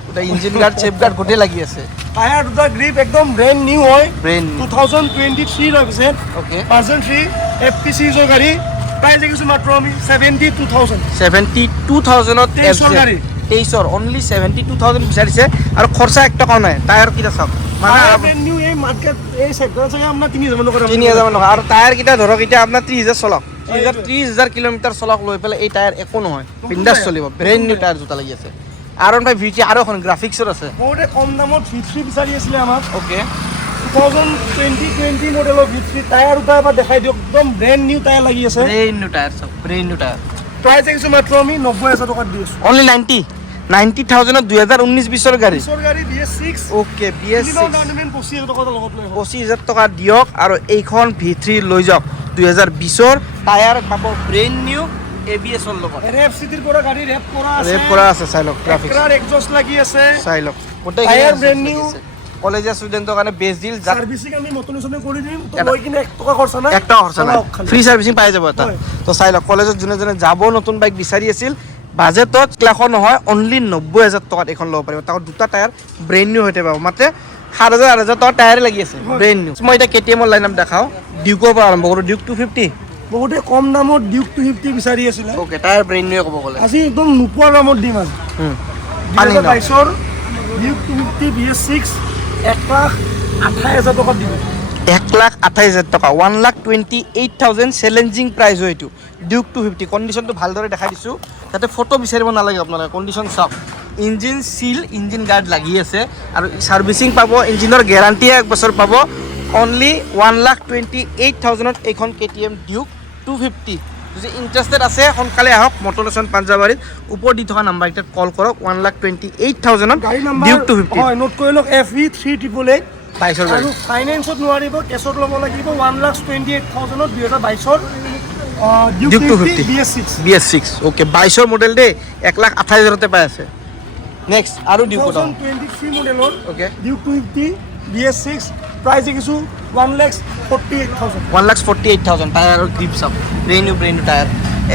গোটেই ইঞ্জিন গাৰ্ড চেফ গাৰ্ড গোটেই লাগি আছে টায়াৰ দুটা গ্ৰিপ একদম ব্ৰেণ্ড নিউ হয় ব্ৰেইন 2023 ৰবিছে ওকে ভাৰ্সন 3 FPC জৰ গাড়ী প্ৰাইস দেখিছো মাত্ৰ আমি 72,000 72,000ত 23ৰ গাড়ী 23ৰ অনলি 72,000 বিচাৰিছে আৰু খৰচা 1 টকাও নাই টায়াৰ কেইটা চাওক মানে ব্ৰেণ্ড নিউ এই মাৰ্কেট এই সেক্টৰ চাগে আপোনাৰ 3,000 টকা 3,000 মান টকা আৰু টায়াৰ কেইটা ধৰক এতিয়া আপোনাৰ 30,000 চলক 30,000 কিলোমিটাৰ চলক লৈ পেলাই এই টায়াৰ একো নহয় বিন্দাছ চলিব ব্ৰেণ্ড নিউ টায়াৰ জোতা লাগি আছে R15 V3 আৰু এখন গ্ৰাফিক্সৰ আছে বহুতে কম দামত V3 বিচাৰি আছিলে আমাক ওকে 2020 মডেলৰ V3 টায়াৰ দুটা এবাৰ দেখাই দিয়ক একদম ব্ৰেণ্ড নিউ টায়াৰ লাগি আছে ব্ৰেণ্ড নিউ টায়াৰ চাওক ব্ৰেণ্ড নিউ টায়াৰ প্ৰাইস দেখিছো মাত্ৰ আমি 90,000 টকা দিছো অনলি 90,000ত 2019-20ৰ গাড়ী পিছৰ গাড়ী BS6 okay BS6 down payment 25,000 টকা লগত লৈ 25,000 টকা দিয়ক আৰু এইখন V3 লৈ যাওক 2020ৰ টায়াৰ পাব ব্ৰেণ্ড নিউ ABS ৰ লগত ৰেপ সিটিৰ পৰা গাড়ী ৰেপ কৰা আছে ৰেপ কৰা আছে চাই লওক গ্ৰাফিক্স এক্সট্ৰা এক্সজস্ট লাগি আছে চাই লওক গোটেই টায়াৰ brand new। কলেজীয়া ষ্টুডেণ্টৰ কাৰণে বেষ্ট ডিল সাৰ্ভিসিং আমি মতনসনে কৰি দিম তো লৈ কিনে 1 টকা খৰচা নাই একটা খৰচা নাই ফ্ৰী সাৰ্ভিসিং পাই যাব এটা হয়। তো চাই লওক কলেজত যোনে যোনে যাব নতুন বাইক বিচাৰি আছিল বাজেটত ক্লাখন নহয় অনলি 90,000 টকাত এখন ল'ব পাৰিব তাকো দুটা টায়াৰ ব্ৰেণ্ড নিউ হতে পাব মাত্ৰ 7,000 টকা টায়াৰে লাগি আছে ব্ৰেণ্ড নিউ মই এতিয়া KTM ৰ লাইন আপ দেখাও ডিউকৰ পৰা আৰম্ভ কৰোঁ ডিউক 250 বহুতে কম দামত ডিউক 250 বিচাৰি আছিল ওকে টায়াৰ ব্ৰেণ্ড নিউ ক'ব গ'লে আজি একদম নোপোৱা দামত দিম আজি পানী দাম। 2022 ৰ ডিউক 250 BS6 1,28,000 টকা দিব 1,28,000 টকা 1,28,000 চেলেঞ্জিং প্ৰাইচ হয় এইটো ডিউক 250 কণ্ডিশ্যনটো ভালদৰে দেখাই দিছোঁ যাতে ফটো বিচাৰিব নালাগে আপোনালোকে কণ্ডিশ্যন চাওক ইঞ্জিন চিল ইঞ্জিন গাৰ্ড লাগি আছে আৰু ছাৰ্ভিচিং পাব ইঞ্জিনৰ গেৰাণ্টি 1 বছৰ পাব অনলি 1,28,000ত এইখন KTM ডিউক 250 যদি ইণ্টাৰেষ্টেড আছে সোনকালে আহক মটৰনেশ্যন পাঞ্জাবাৰীত ওপৰত দি থকা নাম্বাৰ এটাত কল কৰক 1,28,000ত গাড়ী নাম্বাৰ ডিউক 250 হয় নোট কৰি লওক FE388 22ৰ গাড়ী আৰু ফাইনেন্সত নোৱাৰিব কেছত ল'ব লাগিব 1,28,000ত 2022 ৰ Duke 250 BS6 BS6 okay 22ৰ model দেই 1,28,000তে পাই আছে নেক্সট আৰু ডিউক 2023 মডেলৰ ওকে ডিউক 250 BS6 প্ৰাইস দেখিছো 1,48,000 1,48,000 টায়াৰৰ গ্ৰিপ চাওক ব্ৰেণ্ড নিউ টায়াৰ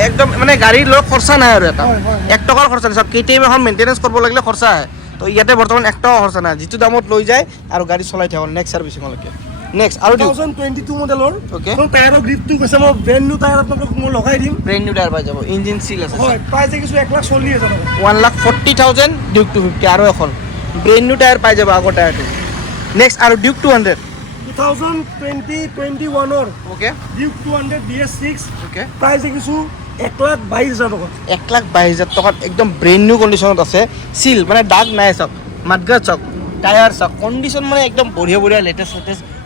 একদম মানে গাড়ীৰ লগত খৰচা নাই আৰু এটা হয়, হয়। 1 টকাৰ খৰচা নাই চাওক KTM এখন মেইনটেনেন্স কৰিব লাগিলে খৰচা আহে তো ইয়াতে বৰ্তমান 1 টকা খৰচা নাই যিটো দামত লৈ যায় আৰু গাড়ী চলাই থাকক নেক্সট ছাৰ্ভিচিঙলৈকে নেক্সট আৰু ডিউক 2022 মডেলৰ Okay. তো টায়াৰৰ গ্ৰিপটো কৈছে মই ব্ৰেণ্ড নিউ টায়াৰ আপোনাক মই লগাই দিম ব্ৰেণ্ড নিউ টায়াৰ পাই যাব ইঞ্জিন চিল আছে হয় প্ৰাইস দেখিছো 1,40,000 টকা 1,40,000 ডিউক 250 আৰু এখন ব্ৰেণ্ড নিউ টায়াৰ পাই যাব আগৰ টায়াৰটো নেক্সট আৰু Duke 200 2020-21 okay Duke 200 BS6 okay price দেখিছোঁ 1,22,000 টকা 1,22,000 টকাত একদম ব্ৰেণ্ড নিউ কণ্ডিশ্যনত আছে চিল মানে দাগ নাই চাওক মাডগাৰ্ড চাওক টায়াৰ চাওক কণ্ডিশ্যন মানে একদম বঢ়িয়া বঢ়িয়া লেটেষ্ট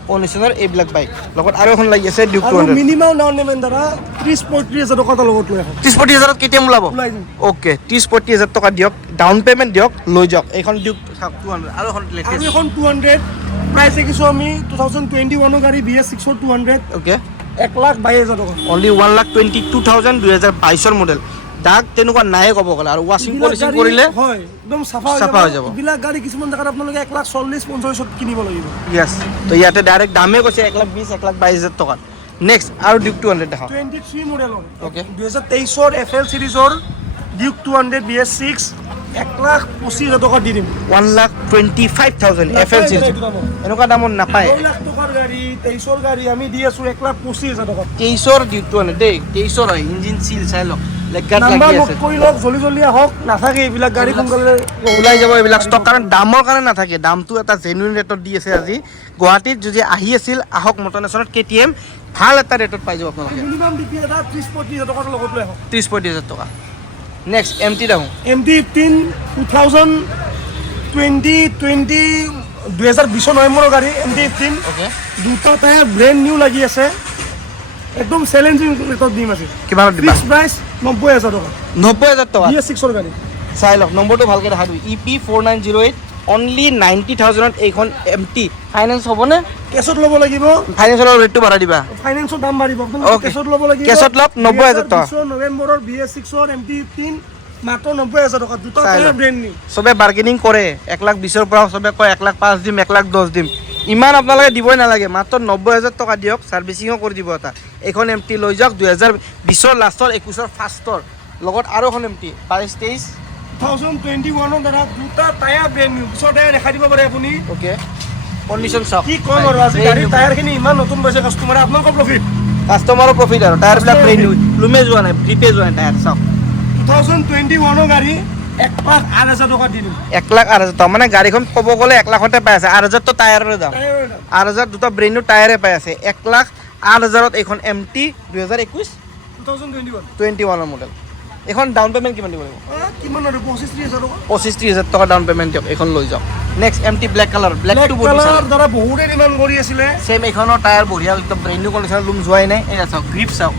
কণ্ডিশ্যনৰ এইবিলাক বাইক লগত আৰু এখন লাগি আছে ডিউক 200 মিনিমাম ডাউন পেমেণ্ট দ্বাৰা 30-35,000 টকা এটা লগত লৈ আহক 30-40,000 কেতিয়াম ওলাব ওলাই যাম ওকে 30-40,000 টকা দিয়ক ডাউন পে'মেণ্ট দিয়ক লৈ যাওক এইখন ডিউক 200 আৰু এখন আৰু লেটেষ্ট এখন 200 প্ৰাইচ দেখিছোঁ আমি 2021 গাড়ী BS6 200 ওকে 1,22,000 টকা অনলি 1,22,000 2022 মডেল দাগ তেনেকুৱা নাই ক'ব গ'লে আৰু ৱাশ্বিং পলিচিং কৰিলে হয় একদম চাফা হৈ যাব এইবিলাক গাড়ী কিছুমান জেগাত আপোনালোকে 1,40,000-1,45,000 কিনিব লাগিব য়েছ তো ইয়াতে ডাইৰেক্ট দামে কৈছে 1,20,000-1,22,000 টকা নেক্সট আৰু ডিউক 200 দেখাওক 23 মডেলৰ ওকে 2023 FL সিৰিজৰ ডিউক 200 BS6 1,25,000 টকা দি দিম 1,25,000 FL নাপায় চিৰিজ এইটো দামত। এনেকুৱা দামত নাপায় 2 লাখ টকাৰ গাড়ী 23ৰ গাড়ী আমি দি আছোঁ 1,25,000 টকা 23ৰ ডিউক 200 দেই 23ৰ হয় ইঞ্জিন চিল চাই লওক লেগাত নাম্বাৰ লাগি নোট আছে কৰি লওক জল্দি আহক নাথাকে এইবিলাক গাড়ী সোনকালে ওলাই যাব এইবিলাক ষ্টক কাৰণ দামৰ কাৰণে নাথাকে দামটো এটা জেনুইন ৰেটত দি আছে আজি গুৱাহাটীত যদি আহি আছিল আহক মটৰ নেশ্যনত KTM ভাল এটা ৰেটত পাই যাব আপোনালোকে মিনিমাম বিপি এটা 30-35,000 টকাৰ লগত লৈ আহক 30-40,000 টকা নেক্সট MT দেখোঁ MT-15 2020 নৱেম্বৰৰ গাড়ী MT-15 ওকে দুটা টায়াৰ ব্ৰেণ্ড নিউ লাগি আছে একদম চেলেঞ্জিং ৰেটত দিম আজি কিমানত দিবা ফিক্স প্ৰাইচ 90,000 টকা 90,000 টকা BS6ৰ গাড়ী চাই লওক নম্বৰটো ভালকৈ দেখা দিবি EP4908 অনলি 90,000ত এইখন MT ফাইনেন্স হ'বনে কেছত ল'ব লাগিব ফাইনেন্সৰ ৰেটটো বঢ়াই দিবা ফাইনেন্সৰ দাম বাঢ়িব Okay. কেছত ল'ব লাগিব কেছত লওক 90,000 টকা 2020 নৱেম্বৰৰ BS6ৰ MT-15 মাত্ৰ 90,000 টকা দুটা চাই টায়াৰ লওক। ব্ৰেণ্ড নিউ চবে বাৰ্গেনিং কৰে 1,20,000 পৰা চবে কয় 1,05,000 দিম 1,10,000 দিম ইমান আপোনালোকে দিবই নালাগে মাত্ৰ 90,000 টকা দিয়ক ছাৰ্ভিচিঙো কৰি দিব এটা এইখন MT লৈ যাওক 2020ৰ লাষ্টৰ 21ৰ ফাৰ্ষ্টৰ লগত আৰু এখন MT 22-23 2021 দ্বাৰা দুটা টায়াৰ ব্ৰেণ্ড নিউ পিছৰ টায়াৰ দেখাই দিব পাৰে আপুনি ওকে কণ্ডিশ্যন চাওক কি ক'ম আৰু আজি গাড়ীৰ টায়াৰখিনি ইমান নতুন পাইছে কাষ্টমাৰে আপোনালোকৰ প্ৰফিট কাষ্টমাৰৰ প্ৰফিট আৰু টায়াৰবিলাক ব্ৰেণ্ড নিউ লুমে যোৱা নাই ড্ৰিপে যোৱা নাই টায়াৰ চাওক 2021 গাড়ী 1,08,000 টকা দি দিম 1,08,000 টকা মানে গাড়ীখন ক'ব গ'লে 1,00,000তে পাই আছে 8,000 তো টায়াৰৰ দাম টায়াৰৰ দাম 8,000 দুটা ব্ৰেণ্ড নিউ টায়াৰে পাই আছে 1,08,000ত এইখন MT 2021 21ৰ মডেল এখন ডাউন পে'মেণ্ট কিমান দিব লাগিব কিমান আৰু 25,000-30,000 টকা 25,000 টকা ডাউন পে'মেণ্ট দিয়ক এইখন লৈ যাওক নেক্সট MT ব্লেক কালাৰ ব্লেকটো বহুত কালাৰ দ্বাৰা বহুতে ডিমাণ্ড কৰি আছিলে ছেম এইখনৰ টায়াৰ বঢ়িয়া একদম ব্ৰেণ্ড নিউ কণ্ডিশ্যন লুম যোৱাই নাই এয়া চাওক গ্ৰিপ চাওক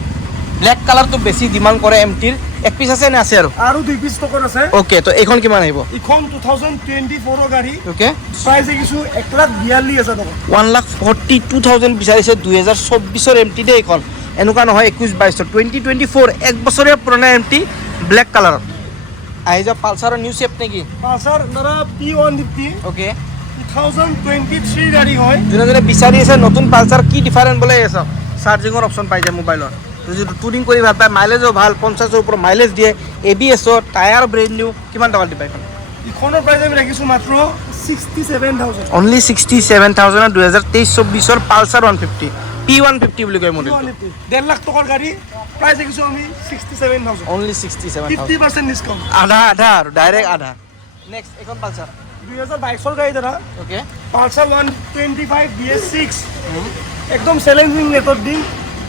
ব্লেক কালাৰটো বেছি ডিমাণ্ড কৰে MTৰ এক পিচ আছে নে আছে আৰু 2 পিচ টকাৰ আছে অ'কে তো এইখন কিমান আহিব ইখন 2024 গাড়ী অ'কে প্ৰাইচ দেখিছো 1,42,000 টকা 1,42,000 বিচাৰিছে 2024ৰ MT দে এইখন এনেকুৱা নহয় 21-22 2024 এক বছৰীয়া পুৰণা MT ব্লেক কালাৰত আহি যাওক পালচাৰৰ নিউ শ্বেপ নেকি পালচাৰ দ্বাৰা P150 অ'কে 2023 গাড়ী হয় যোনে বিচাৰি আছে নতুন পালচাৰ কি ডিফাৰেণ্ট বোলে চাওক চাৰ্জিঙৰ অপশ্যন পাই যায় মোবাইলত যদি টুৰিং কৰি ভাল পায় মাইলেজো ভাল 50ৰ ওপৰত মাইলেজ দিয়ে ABS-ৰ টায়াৰ ব্ৰেণ্ড নিউ কিমান টকা দিবা এইখন ইখনৰ প্ৰাইচ আমি ৰাখিছোঁ মাত্ৰ 67,000 অনলি 67,000 2023-24ৰ পালচাৰ 150 P150 বুলি কয় মডেল 1,50,000 লাখ টকাৰ গাড়ী প্ৰাইচ দেখিছোঁ আমি 67,000 অনলি 67,000 50% ডিছকাউণ্ট আধা আৰু ডাইৰেক্ট আধা নেক্সট এইখন পালচাৰ 2022 গাড়ী দ্বাৰা অ'কে পালচাৰ 125 BS6 একদম চেলেঞ্জিং ৰেটত দিম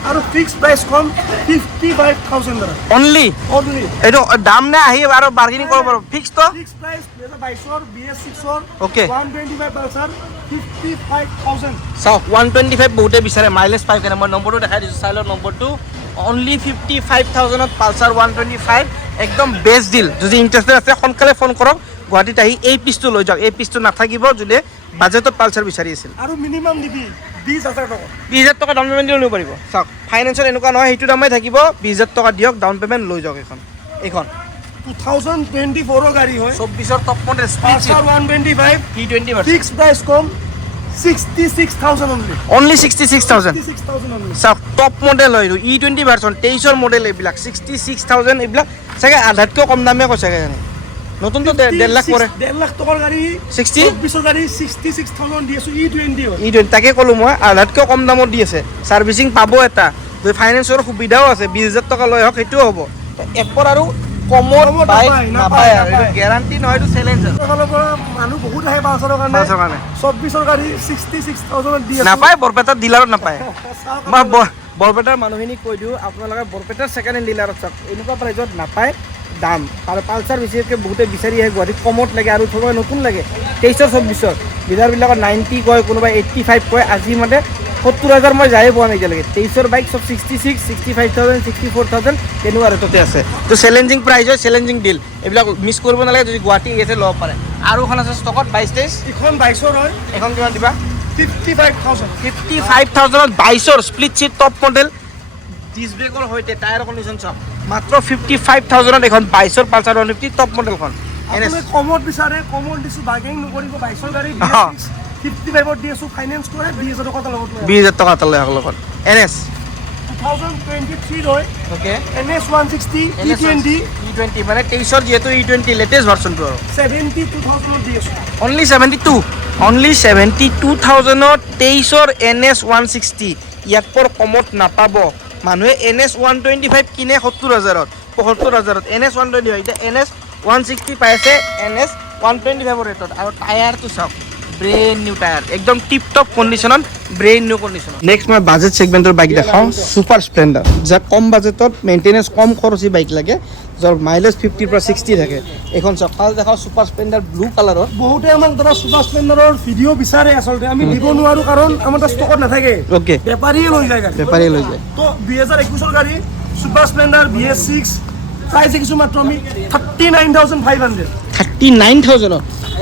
আৰু ফিক্স প্ৰাইচ কম 55,000 দ্বাৰা অনলি অনলি এইটো দাম নে আহি আৰু বাৰ্গেনিং কৰিব পাৰোঁ ফিক্স তো fix price 2022 BS6 Okay. 125 Pulsar 55,000 চাওক 125 বহুতে বিচাৰে মাইলেজ পাই কাৰণে মই নম্বৰটো দেখাই দিছোঁ চাই লওক নম্বৰটো অনলি 55,000ত পালচাৰ 125 একদম বেষ্ট ডিল যদি ইণ্টাৰেষ্টেড আছে সোনকালে ফোন কৰক গুৱাহাটীত আহি এই পিচটো লৈ যাওক এই পিচটো নাথাকিব যদি বাজেটত পালচাৰ বিচাৰি আছিল আৰু মিনিমাম দিবি 20,000 টকা 20,000 টকা ডাউন পে'মেণ্ট দিব পাৰিব চাওক ফাইনেন্সত এনেকুৱা নহয় সেইটো দামেই থাকিব 20,000 টকা দিয়ক ডাউন পে'মেণ্ট লৈ যাওক এইখন 2024 গাড়ী হয় 24ৰ top model Pulsar 125 T20 fix price কম 66,000 অনলি অনলি 66,000 66,000 অনলি চাওক টপ মডেল হয় E20 ভাৰ্চন 23ৰ মডেল এইবিলাক 66,000 এইবিলাক চাগে আধাতকৈ কম দামে কৈছে চাগে জানি নতুনটো 1.5 লাখ পৰে 1.5 লাখ টকাৰ গাড়ী 60 পিছৰ গাড়ী 66,000 দি আছোঁ E20 হয় E20 তাকে ক'লোঁ মই আধাতকৈ কম দামত দি আছে ছাৰ্ভিচিং পাব এটা যদি ফাইনেন্সৰ সুবিধাও আছে 20,000 টকা লৈ আহক সেইটোও হ'ব এপৰ আৰু কমত কমত বাইক নাপায়, নাপায় আৰু নাপায়। এইটো গেৰাণ্টি নহয়, এইটো চেলেঞ্জাৰ ফালৰ পৰা মানুহ বহুত আহে পালচাৰৰ পালচাৰৰ কাৰণে কাৰণে 24ৰ গাড়ী 66,000 দি আছে নাপায়, বৰপেটাত ডিলাৰত নাপায়। চাওক মই বৰপেটাৰ মানুহখিনিক কৈ দিওঁ, আপোনালোকে বৰপেটাৰ ছেকেণ্ড হেণ্ড ডিলাৰত চাওক, এনেকুৱা প্ৰাইজত নাপায় দাম। আৰু পালচাৰ বিশেষকৈ বহুতে বিচাৰি আহে, গুৱাহাটীত কমত লাগে আৰু চবৰে নতুন লাগে। 23-ৰ 24-ৰ ডিলাৰবিলাকত 90 কয়, কোনোবাই 85 কয়, আজি মানে 70,000 মই যায়ে পোৱা নাই এতিয়ালৈকে। 23-ৰ বাইক চব 66, 65,000, 64,000 তেনেকুৱা ৰেটতে আছে। তো চেলেঞ্জিং প্ৰাইজ হয়, চেলেঞ্জিং ডিল, এইবিলাক মিছ কৰিব নালাগে। যদি গুৱাহাটী আছে ল'ব পাৰে। আৰু এখন আছে ষ্টকত 22-23, ইখন 22ৰ হয় এখন কিমান দিবা? 55,000 55,000 22-ৰ split seat top model disc ব্ৰেকৰ সৈতে টায়াৰ কণ্ডিশ্যন চাওক, মাত্ৰ 55,000 এখন 22-ৰ পালচাৰ 150 টপ মডেলখন। আপুনি কমত বিচাৰে, কমত দিছোঁ, বাৰ্গেনিং নকৰিব। 22ৰ গাড়ী 55ত দি আছোঁ, ফাইনেন্স কৰে 20,000 টকা লগত লৈ 20,000 টকা এটা লৈ আহক লগত। NS 2023 হয় অ'কে, NS 160 E20 E20 মানে 23-ৰ যিহেতু E20 লেটেষ্ট ভাৰ্চনটো আৰু 72,000 দি আছোঁ। অনলি 72,000ত 23-ৰ NS 160 ইয়াত পৰ কমত নাপাব। মানুহে NS 125 কিনে 70,000ত, 75,000ত NS 125, এতিয়া NS 160 পাই আছে NS 125ৰ ৰেটত। আৰু টায়াৰটো চাওক, ব্ৰেণ্ড নিউ টায়াৰ, একদম টিপ টপ কণ্ডিশ্যনত, ব্ৰেণ্ড নিউ কণ্ডিশ্যনত। নেক্সট মই বাজেট ছেগমেণ্টৰ বাইক দেখাওঁ, ছুপাৰ স্প্লেণ্ডাৰ, যাক কম বাজেটত মেইনটেনেঞ্চ কম খৰচী বাইক লাগে, যাৰ মাইলেজ 50 পৰা 60 থাকে। এইখন চাওক, ফাৰ্ষ্ট দেখাওঁ ছুপাৰ স্প্লেণ্ডাৰ ব্লু কালাৰত। বহুতে আমাক ধৰা ছুপাৰ স্প্লেণ্ডাৰৰ ভিডিঅ' বিচাৰে, আচলতে আমি দিব নোৱাৰোঁ কাৰণ আমাৰ তাত ষ্টকত নাথাকে। অ'কে, বেপাৰীয়ে লৈ যায় গাড়ী। বেপাৰীয়ে লৈ যায়। তো 2021ৰ গাড়ী ছুপাৰ স্প্লেণ্ডাৰ BS6 প্ৰাইচ দেখিছোঁ মাত্ৰ আমি 39,500। 39,000ত,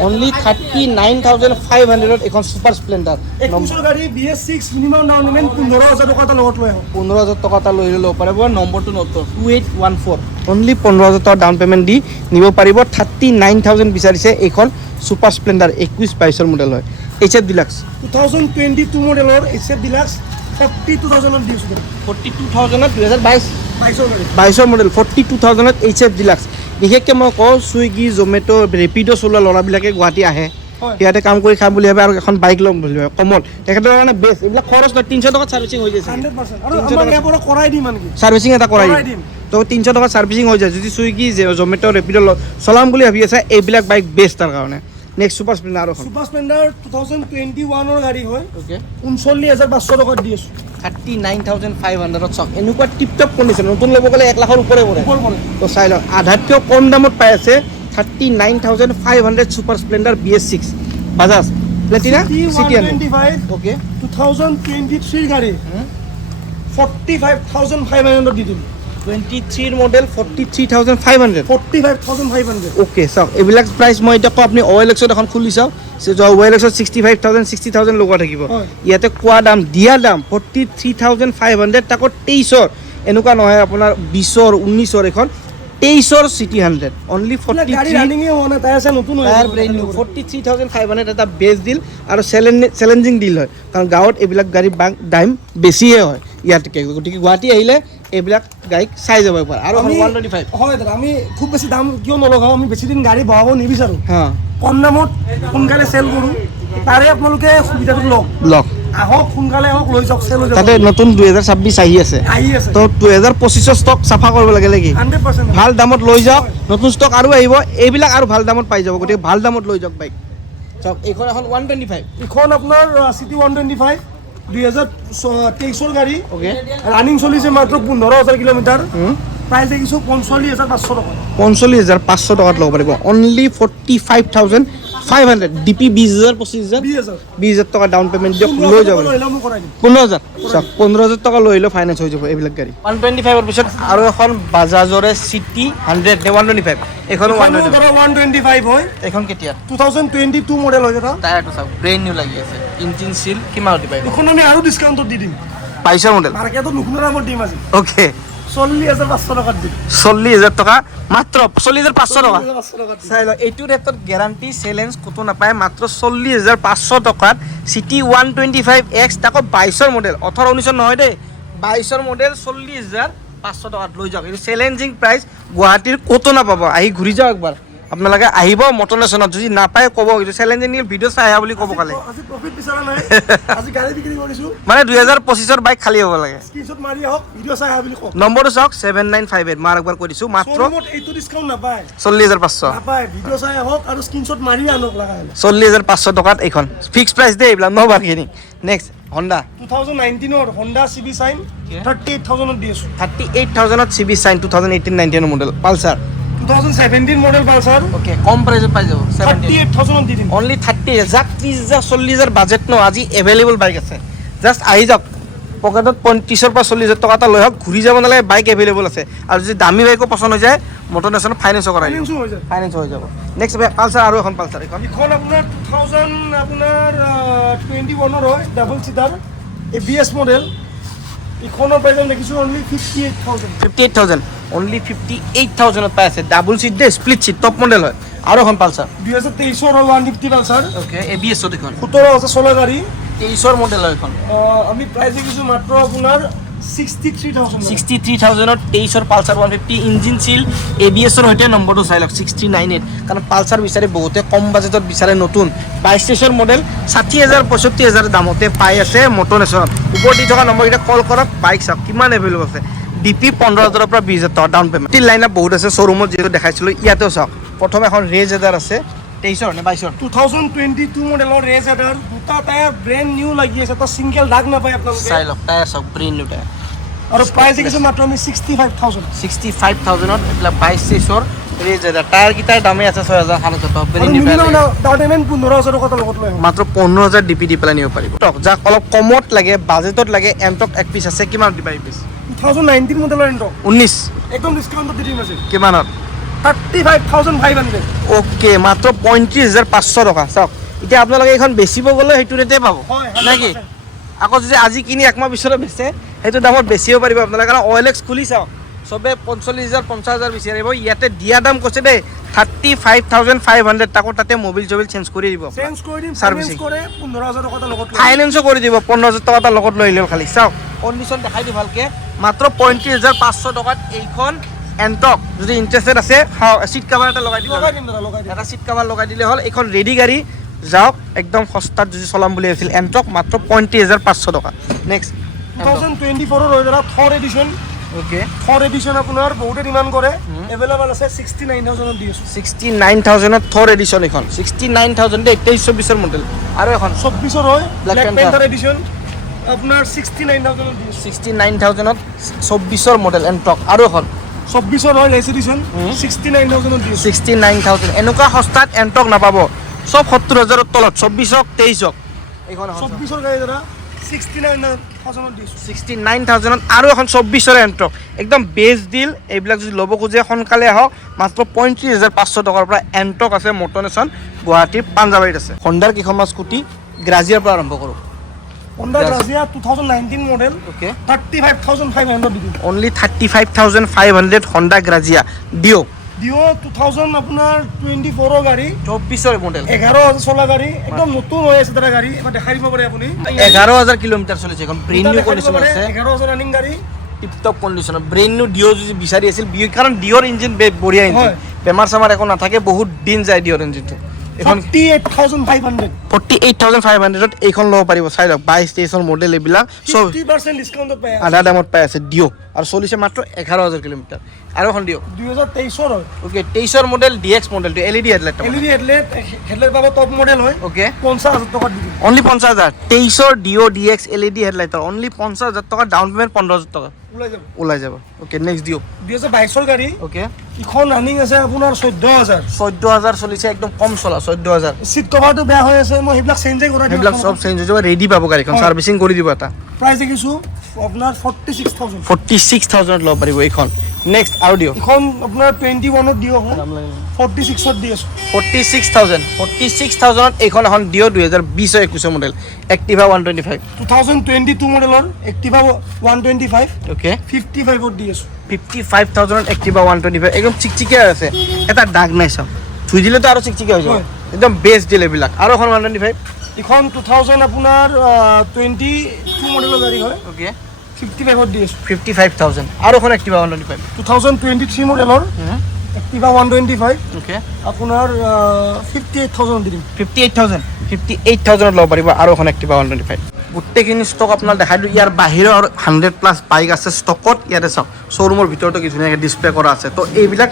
অনলি 39,500ত এখন ছুপাৰ স্প্লেণ্ডাৰ। 21ৰ গাড়ী BS6 মিনিমাম ডাউন পে'মেণ্ট 15,000 টকা এটা লগত লৈ আহক। 15,000 টকা এটা লৈ ল'ব পাৰিব। নম্বৰটো নোট কৰক, 2814। অনলি 15,000 টকা ডাউন পে'মেণ্ট দি নিব পাৰিব। 39,000 বিচাৰিছে এইখন ছুপাৰ স্প্লেণ্ডাৰ, 21-22-ৰ মডেল হয়। HF ডিলাক্স 2022 মডেলৰ HF ডিলাক্স 42,000 দি আছোঁ। 42,000ত 2022 22ৰ গাড়ী 22-ৰ মডেল, 42,000ত HF ডিলাক্স। বিশেষকৈ মই কওঁ, ছুইগি, জমেট', ৰেপিড' চলোৱা ল'ৰাবিলাকে গুৱাহাটী আহে, হয়। ইয়াতে কাম কৰি খাম বুলি ভাবে আৰু এখন বাইক ল'ম বুলি ভাবে, কমত তেখেতৰ কাৰণে বেষ্ট। এইবিলাক খৰচ নহয়, 300 টকাত ছাৰ্ভিচিং হৈ যায়। 100% আৰু আমাক ইয়াৰ পৰা কৰাই দিম আনকি। ছাৰ্ভিচিং এটা কৰাই কৰাই দিম, দিম। তো 300 টকাত ছাৰ্ভিচিং হৈ যায়। যদি ছুইগি, জমেট', ৰেপিড' চলাম বুলি ভাবি আছে, এইবিলাক বাইক বেষ্ট তাৰ কাৰণে। নেক্সট ছুপাৰ স্প্লেণ্ডাৰ আৰু এখন। ছুপাৰ স্প্লেণ্ডাৰ 2021ৰ গাড়ী হয়, অ'কে, 39,500 টকাত দি আছোঁ। 39,500ত চাওক, এনেকুৱা টিপ টপ কণ্ডিশ্যন, নতুন ল'ব গ'লে 1 লাখৰ ওপৰে পৰে। ওপৰ পৰে। তো চাই লওক, আধাতকৈও কম দামত পাই আছে 39,500 super Splendor BS6 Bajaj Platina CT100। 125 okay, 2023 গাড়ী 45,500 দি দিম। 23-ৰ মডেল 43,500। 45,500। অ'কে, চাওক এইবিলাক প্ৰাইচ মই এতিয়া কওঁ, আপুনি OLX-ত এখন খুলি চাওক, OLX-ত 65,000, 60,000 লগোৱা থাকিব। হয়। ইয়াতে কোৱা দাম, দিয়া দাম 43,500, তাকো 23-ৰ, এনেকুৱা নহয় আপোনাৰ 20-ৰ 19-ৰ, এখন 23-ৰ CT100 অনলি গাড়ী 43। ৰানিঙে হোৱা নাই, টায়াৰ নতুন হৈ টায়াৰ ব্ৰেণ্ড নিউ, 43,500 এটা বেষ্ট ডিল আৰু চেলেঞ্জিং ডিল হয়, কাৰণ গাঁৱত এইবিলাক গাড়ী দাম বেছিয়ে হয় ইয়াতকৈ। গতিকে গুৱাহাটী আহিলে এইবিলাক গাড়ী চাই যাব পাৰে। আৰু আমি 125 হয় দাদা, আমি খুব বেছি দাম কিয় নলগাওঁ, আমি বেছি দিন গাড়ী বহাব নিবিচাৰোঁ। হা, কম দামত সোনকালে চেল কৰোঁ, তাৰে আপোনালোকে সুবিধাটো লওক। লওক, আহক, সোনকালে আহক, লৈ যাওক, চেল হৈ যাব। তাতে নতুন 2026 আহি আছে, আহি আছে তো 2025-ৰ ষ্টক চাফা কৰিব লাগে নেকি? 100%। ভাল দামত লৈ যাওক, নতুন ষ্টক আৰু আহিব, এইবিলাক আৰু ভাল দামত পাই যাব। গতিকে ভাল দামত লৈ যাওক বাইক। চাওক, এইখন এখন 125। ইখন আপোনাৰ CT 125 2023-ৰ গাড়ী, অ'কে, ৰানিং চলিছে মাত্ৰ 15,000 কিলোমিটাৰ। প্ৰাইচ দেখিছোঁ 45,500 টকা। 45,500 টকাত ল'ব পাৰিব। অনলি 45,500 DP 20,000, 25,000, 20,000 টকা ডাউন পে'মেণ্ট দিয়ক, লৈ যাব। 15,000, চাওক 15,000 টকা লৈ আহিলেও ফাইনেন্স হৈ যাব এইবিলাক গাড়ী। 125-ৰ পিছত আৰু এখন বাজাজৰে CT100 নে 125, এইখনো 125 হয়, এইখন কেতিয়া? 2022 মডেল হয় দাদা। টায়াৰটো চাওক, ব্ৰেণ্ড নিউ লাগি আছে, ইঞ্জিন চিল কিমানত দিব? এখন আমি আৰু ডিছকাউণ্টত দি দিম, 22-ৰ মডেল। মাৰ্কেটত নুশুনা দামত দিম আজি। অ'কে, 40,500 টকাত দিম। 40,000 টকা, মাত্ৰ 40,500 টকা। 40,500 টকাত দিম। চাই লওক, এইটো ৰেটত গেৰাণ্টি চেলেঞ্জ ক'তো নাপায়, মাত্ৰ 40,500 টকাত CT 125X, তাকো 22-ৰ মডেল, 18-19-ৰ নহয় দেই, 22-ৰ মডেল 40,500 টকাত লৈ যাওক। এইটো চেলেঞ্জিং প্ৰাইচ, গুৱাহাটীৰ ক'তো নাপাব। আহি ঘূৰি যাওক একবাৰ, আপোনালোকে আহিব মটনেশ্যনত যদি নাপায় ক'ব কিন্তু চেলেঞ্জিং ভিডিঅ' চাই আহা বুলি ক'ব কালি আজি প্ৰফিট বিচৰা নাই আজি গাড়ী বিক্ৰী কৰিছোঁ মানে 2025ৰ বাইক খালী হ'ব লাগে স্ক্ৰীনশ্বট মাৰি আহক ভিডিঅ' চাই আহা বুলি কওক নম্বৰটো চাওক 7958 মই একবাৰ কৈ দিছোঁ মাত্ৰ শ্ব'ৰুমত এইটো ডিছকাউণ্ট নাপায় 40500 নাপায় ভিডিঅ' চাই আহক আৰু স্ক্ৰীনশ্বট মাৰি আনক লগা হ'লে 40500 টকাত এইখন ফিক্স প্ৰাইচ দেই এইবিলাক ন বাৰ্গেনিং নেক্সট হণ্ডা 2019ৰ হণ্ডা চিবি চাইন 38000ত দি আছোঁ 38000ত CB Shine 2018-19 model Pulsar 2017 model Pulsar okay কম প্ৰাইজত পাই যাব 38000ত দি দিম অনলি 30 যাক 30000 40000 বাজেট ন আজি এভেইলেবল বাইক আছে জাষ্ট আহি যাওক পকেটত 35ৰ পৰা 40000 টকা এটা লৈ হওক ঘূৰি যাব নালাগে বাইক এভেইলেবল আছে আৰু যদি দামী বাইকো পছন্দ হৈ যায় মটনেশ্যনত ফাইনেন্সো কৰাই দিব হৈ যায় ফাইনেন্স হৈ যাব নেক্সট পালচাৰ আৰু এখন পালচাৰ এখন এখন আপোনাৰ 2021ৰ হয় ডাবল চিটাৰ ABS মডেল ইখনৰ প্ৰাইচ দেখিছোঁ অনলি 58000 অনলি 58000ত পাই আছে ডাবল চিট দে স্প্লিট চিট টপ মডেল হয় আৰু এখন পালচাৰ 2023ৰ 150 পালচাৰ ওকে ABS ত এখন 17000 চলা গাড়ী 23ৰ মডেল হয় এখন আমি প্ৰাইচ দেখিছোঁ মাত্ৰ আপোনাৰ 63000 63000ত 23ৰ পালচাৰ 150 ইঞ্জিন চিল ABSৰ সৈতে নম্বৰটো চাই লওক 698 কাৰণ পালচাৰ বিচাৰে বহুতে কম বাজেটত বিচাৰে নতুন 22ৰ মডেল 60000 65000 দামতে পাই আছে মটনেশ্যনত ওপৰত দি থকা নম্বৰকেইটা কল কৰক বাইক চাওক কিমান এভেইলেবল আছে DP 15000ৰ পৰা 20000 টকা down payment T line up বহুত আছে শ্ব'ৰুমত যিহেতু দেখাইছিলোঁ ইয়াতেও চাওক প্ৰথম এখন ৰেজ এডাৰ আছে 23ৰ নে 22ৰ 2022 মডেলৰ ৰেজ এডাৰ দুটা টায়াৰ ব্ৰেণ্ড নিউ লাগি আছে এটা সিংগল দাগ নাপায় আপোনালোকে চাই লওক টায়াৰ চাওক ব্ৰেণ্ড নিউ টায়াৰ আৰু প্ৰাইচ দেখিছোঁ মাত্ৰ আমি 65000 65000ত এইবিলাক 22-23ৰ ৰেজ এডাৰ টায়াৰ কেইটাৰ দামে আছে 6000 টকা brand new tyre down payment 15000 টকা লগত লৈ আহিব মাত্ৰ 15000 DP দি পেলাই নিব পাৰিব যাক অলপ কমত লাগে বাজেটত লাগে এণ্টক এক পিচ আছে কিমান দিবা এই পিচ 2019 মডেলৰ এণ্টক 19 একদম ডিছকাউণ্টত দি দিম আছে কিমানত 35500 ওকে মাত্ৰ 35500 টকা চাওক এতিয়া আপোনালোকে এইখন বেচিব গ'লে সেইটো ৰেটে পাব হয়, নেকি আকৌ যদি আজি কিনি একমাহ পিছতে বেচে সেইটো দামত বেচিব পাৰিব আপোনালোকে কাৰণ OLX খুলি চাওক চবে 45000 50000 বিচাৰিব ইয়াতে দিয়া দাম কৈছে দেই 35500 তাকো তাতে মোবাইল চবিল চেঞ্জ কৰি দিব চেঞ্জ কৰি দিম Servicing. সাৰ্ভিস কৰে 15000 টকা লগত লৈ ফাইনেন্সো কৰি দিব 15000 টকা এটা লগত লৈ আহিলেও খালি চাওক কণ্ডিশ্যন দেখাই দিওঁ ভালকে মাত্ৰ 35500 টকাত এইখন এণ্টক যদি ইণ্টাৰেষ্টেড আছে চিট কাভাৰ এটা লগাই দিব লগাই দিম দাদা লগাই দিম এটা চিট কাভাৰ লগাই দিলে হ'ল এইখন ৰেডি গাড়ী যাওক একদম সস্তাত যদি চলাম বুলি ভাবিছিল এণ্টক মাত্ৰ 35500 টকা নেক্সট 2024 ৰ দাদা থৰ এডিশ্যন ওকে থৰ এডিশ্যন আপোনাৰ বহুতে ডিমাণ্ড কৰে এভেইলেবল আছে 69000 দি আছোঁ 69000ত থৰ এডিশ্যন এখন 69000 দেই 23-24ৰ মডেল আৰু এখন 24 হয় Black black Panther. Panther edition আপোনাৰ 69000 দি আছোঁ 69000ত 24ৰ মডেল এণ্টক আৰু এখন 24 হয় ৰেচ এডিশ্যন 69000 দি আছোঁ 69000 এনেকুৱা সস্তাত এণ্টক নাপাব চব 70000ৰ তলত 24ক 23ক এইখন 24 গাড়ী দাদা 69000 দি আছোঁ 69000ত আৰু এখন 24ৰ এণ্টক একদম বেষ্ট ডিল এইবিলাক যদি ল'ব খোজে সোনকালে আহক মাত্ৰ 35500 টকাৰ পৰা এণ্টক আছে মটনেশ্যন গুৱাহাটীৰ পাঞ্জাবাৰীত আছে হণ্ডাৰ কেইখনমান স্কুটি গ্ৰাজিয়াৰ পৰা আৰম্ভ কৰোঁ Honda Grazia 2019 model ওকে 35500 দি দিম অনলি 35500 হণ্ডা গ্ৰাজিয়া ডিঅ' Dio 2000 আপোনাৰ 24 ৰ গাড়ী 24ৰ মডেল 11000 চলা গাড়ী একদম নতুন হৈ আছে তাৰ গাড়ী এবাৰ দেখাই দিব পাৰে আপুনি 11000 কিলোমিটাৰ চলিছে এখন ব্ৰেণ্ড নিউ কণ্ডিশ্যন আছে 11000 ৰানিং গাড়ী টিপটপ কণ্ডিশ্যনৰ ব্ৰেণ্ড নিউ ডিঅ' যদি বিচাৰি আছিল কাৰণ ডিঅ'ৰ ইঞ্জিন বঢ়িয়া ইঞ্জিন হয়। বেমাৰ চেমাৰ একো নাথাকে বহুত দিন যায় ডিঅ'ৰ ইঞ্জিনটো এখন 48500 48500ত এইখন ল'ব পাৰিব চাই লওক 22-23ৰ মডেল এইবিলাক চব 50% ডিসকাউন্টত পায় আধা দামত পাই আছে ডিঅ' আৰু চলিছে মাত্ৰ 11000 কিলোমিটাৰ আৰু এখন ডিঅ' 2023 ৰ হয় ওকে 23ৰ মডেল DX মডেলটো LED হেডলাইট LED হেডলাইট পাব টপ মডেল হয় ওকে 50000 টকা দি দিম অনলি 50000 23ৰ ডিঅ' DX LED হেডলাইটৰ অনলি 50000 টকা ডাউন পেমেণ্ট 15000 টকা ওলাই যাব ওকে নেক্সট ডিঅ' 2022 ৰ গাড়ী ওকে ইখন ৰানিং আছে আপোনাৰ 14000 চলিছে একদম কম চলা 14000 সিট কভাৰটো বেয়া হৈ আছে মই সেইবিলাক চেঞ্জে কৰাই দিম সেইবিলাক চব চেঞ্জ হৈ যাব ৰেডি পাব গাড়ীখন হয়। চাৰ্ভিচিং কৰি দিব এটা প্ৰাইস দেখিছো আপোনাৰ 46000 46000ত ল'ব পাৰিব এইখন নেক্সট আৰু দিও ইখন আপোনাৰ 21 ত দিও হয় 46 ত দি আছো 46000ত এইখন এখন ডিঅ' 2020 21 মডেল এক্টিভা 125 2022 মডেলৰ এক্টিভা 125 ওকে 55 ত দি আছো 55000ত এক্টিভা 125 একদম চিকচিকিয়া আছে এটা দাগ নাই চাওক ধুই দিলেতো আৰু চিকচিকিয়া হৈ যাব হয়। একদম বেষ্ট ডিল এইবিলাক আৰু এখন 125 ইখন 2000 আপোনাৰ 22 মডেলৰ গাড়ী হয় ওকে 55 ত দি আছো 55000 আৰু এখন এক্টিভা 125 2023 মডেলৰ Activa 125 ওকে আপোনাৰ 58,000 দি দিম 58,000 ল'ব পাৰিব আৰু এখন Activa 125 গোটেইখিনি ষ্টক আপোনাৰ দেখাই দিওঁ ইয়াৰ বাহিৰৰ 100+ বাইক আছে ষ্টকত ইয়াতে চাওক শ্ব'ৰুমৰ ভিতৰতো কি ধুনীয়াকৈ ডিছপ্লে কৰা আছে তো এইবিলাক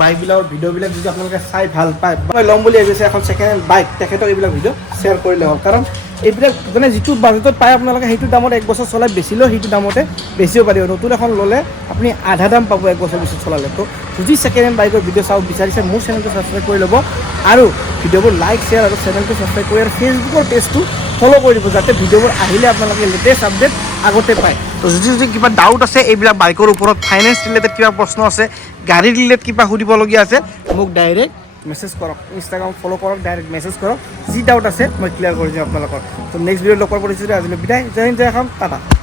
বাইকবিলাকৰ ভিডিঅ'বিলাক যদি আপোনালোকে চাই ভাল পায় মই ল'ম বুলি ভাবিছে এখন ছেকেণ্ড হেণ্ড বাইক তেখেতক এইবিলাক ভিডিঅ' শ্বেয়াৰ কৰিলে হ'ল কাৰণ এইবিলাক মানে যিটো বাজেটত পায় আপোনালোকে সেইটো দামত এক বছৰ চলাই বেচিলেও সেইটো দামতে বেচিব পাৰিব নতুন এখন ল'লে আপুনি আধা দাম পাব এক বছৰ পিছত চলালে তো যদি ছেকেণ্ড হেণ্ড বাইকৰ ভিডিঅ' চাব বিচাৰিছে মোৰ চেনেলটো ছাবস্ক্ৰাইব কৰি ল'ব আৰু ভিডিঅ'বোৰ লাইক শ্বেয়াৰ আৰু চেনেলটো ছাবস্ক্ৰাইব কৰি আৰু ফেচবুকৰ পেজটো ফ'ল' কৰি দিব যাতে ভিডিঅ'বোৰ আহিলে আপোনালোকে লেটেষ্ট আপডেট আগতে পায় তো যদি কিবা ডাউট আছে এইবিলাক বাইকৰ ওপৰত ফাইনেন্স ৰিলেটেড কিবা প্ৰশ্ন আছে গাড়ী ৰিলেটেড কিবা সুধিবলগীয়া আছে মোক ডাইৰেক্ট মেছেজ কৰক ইনষ্টাগ্ৰাম ফ'ল' কৰক ডাইৰেক্ট মেছেজ কৰক যি ডাউট আছে মই ক্লিয়াৰ কৰি দিম আপোনালোকৰ তো নেক্সট ভিডিঅ'ত লগ পাব পাৰিছোঁ আজিলৈ বিদায় জয় হিন্দ জয় অসম টাটা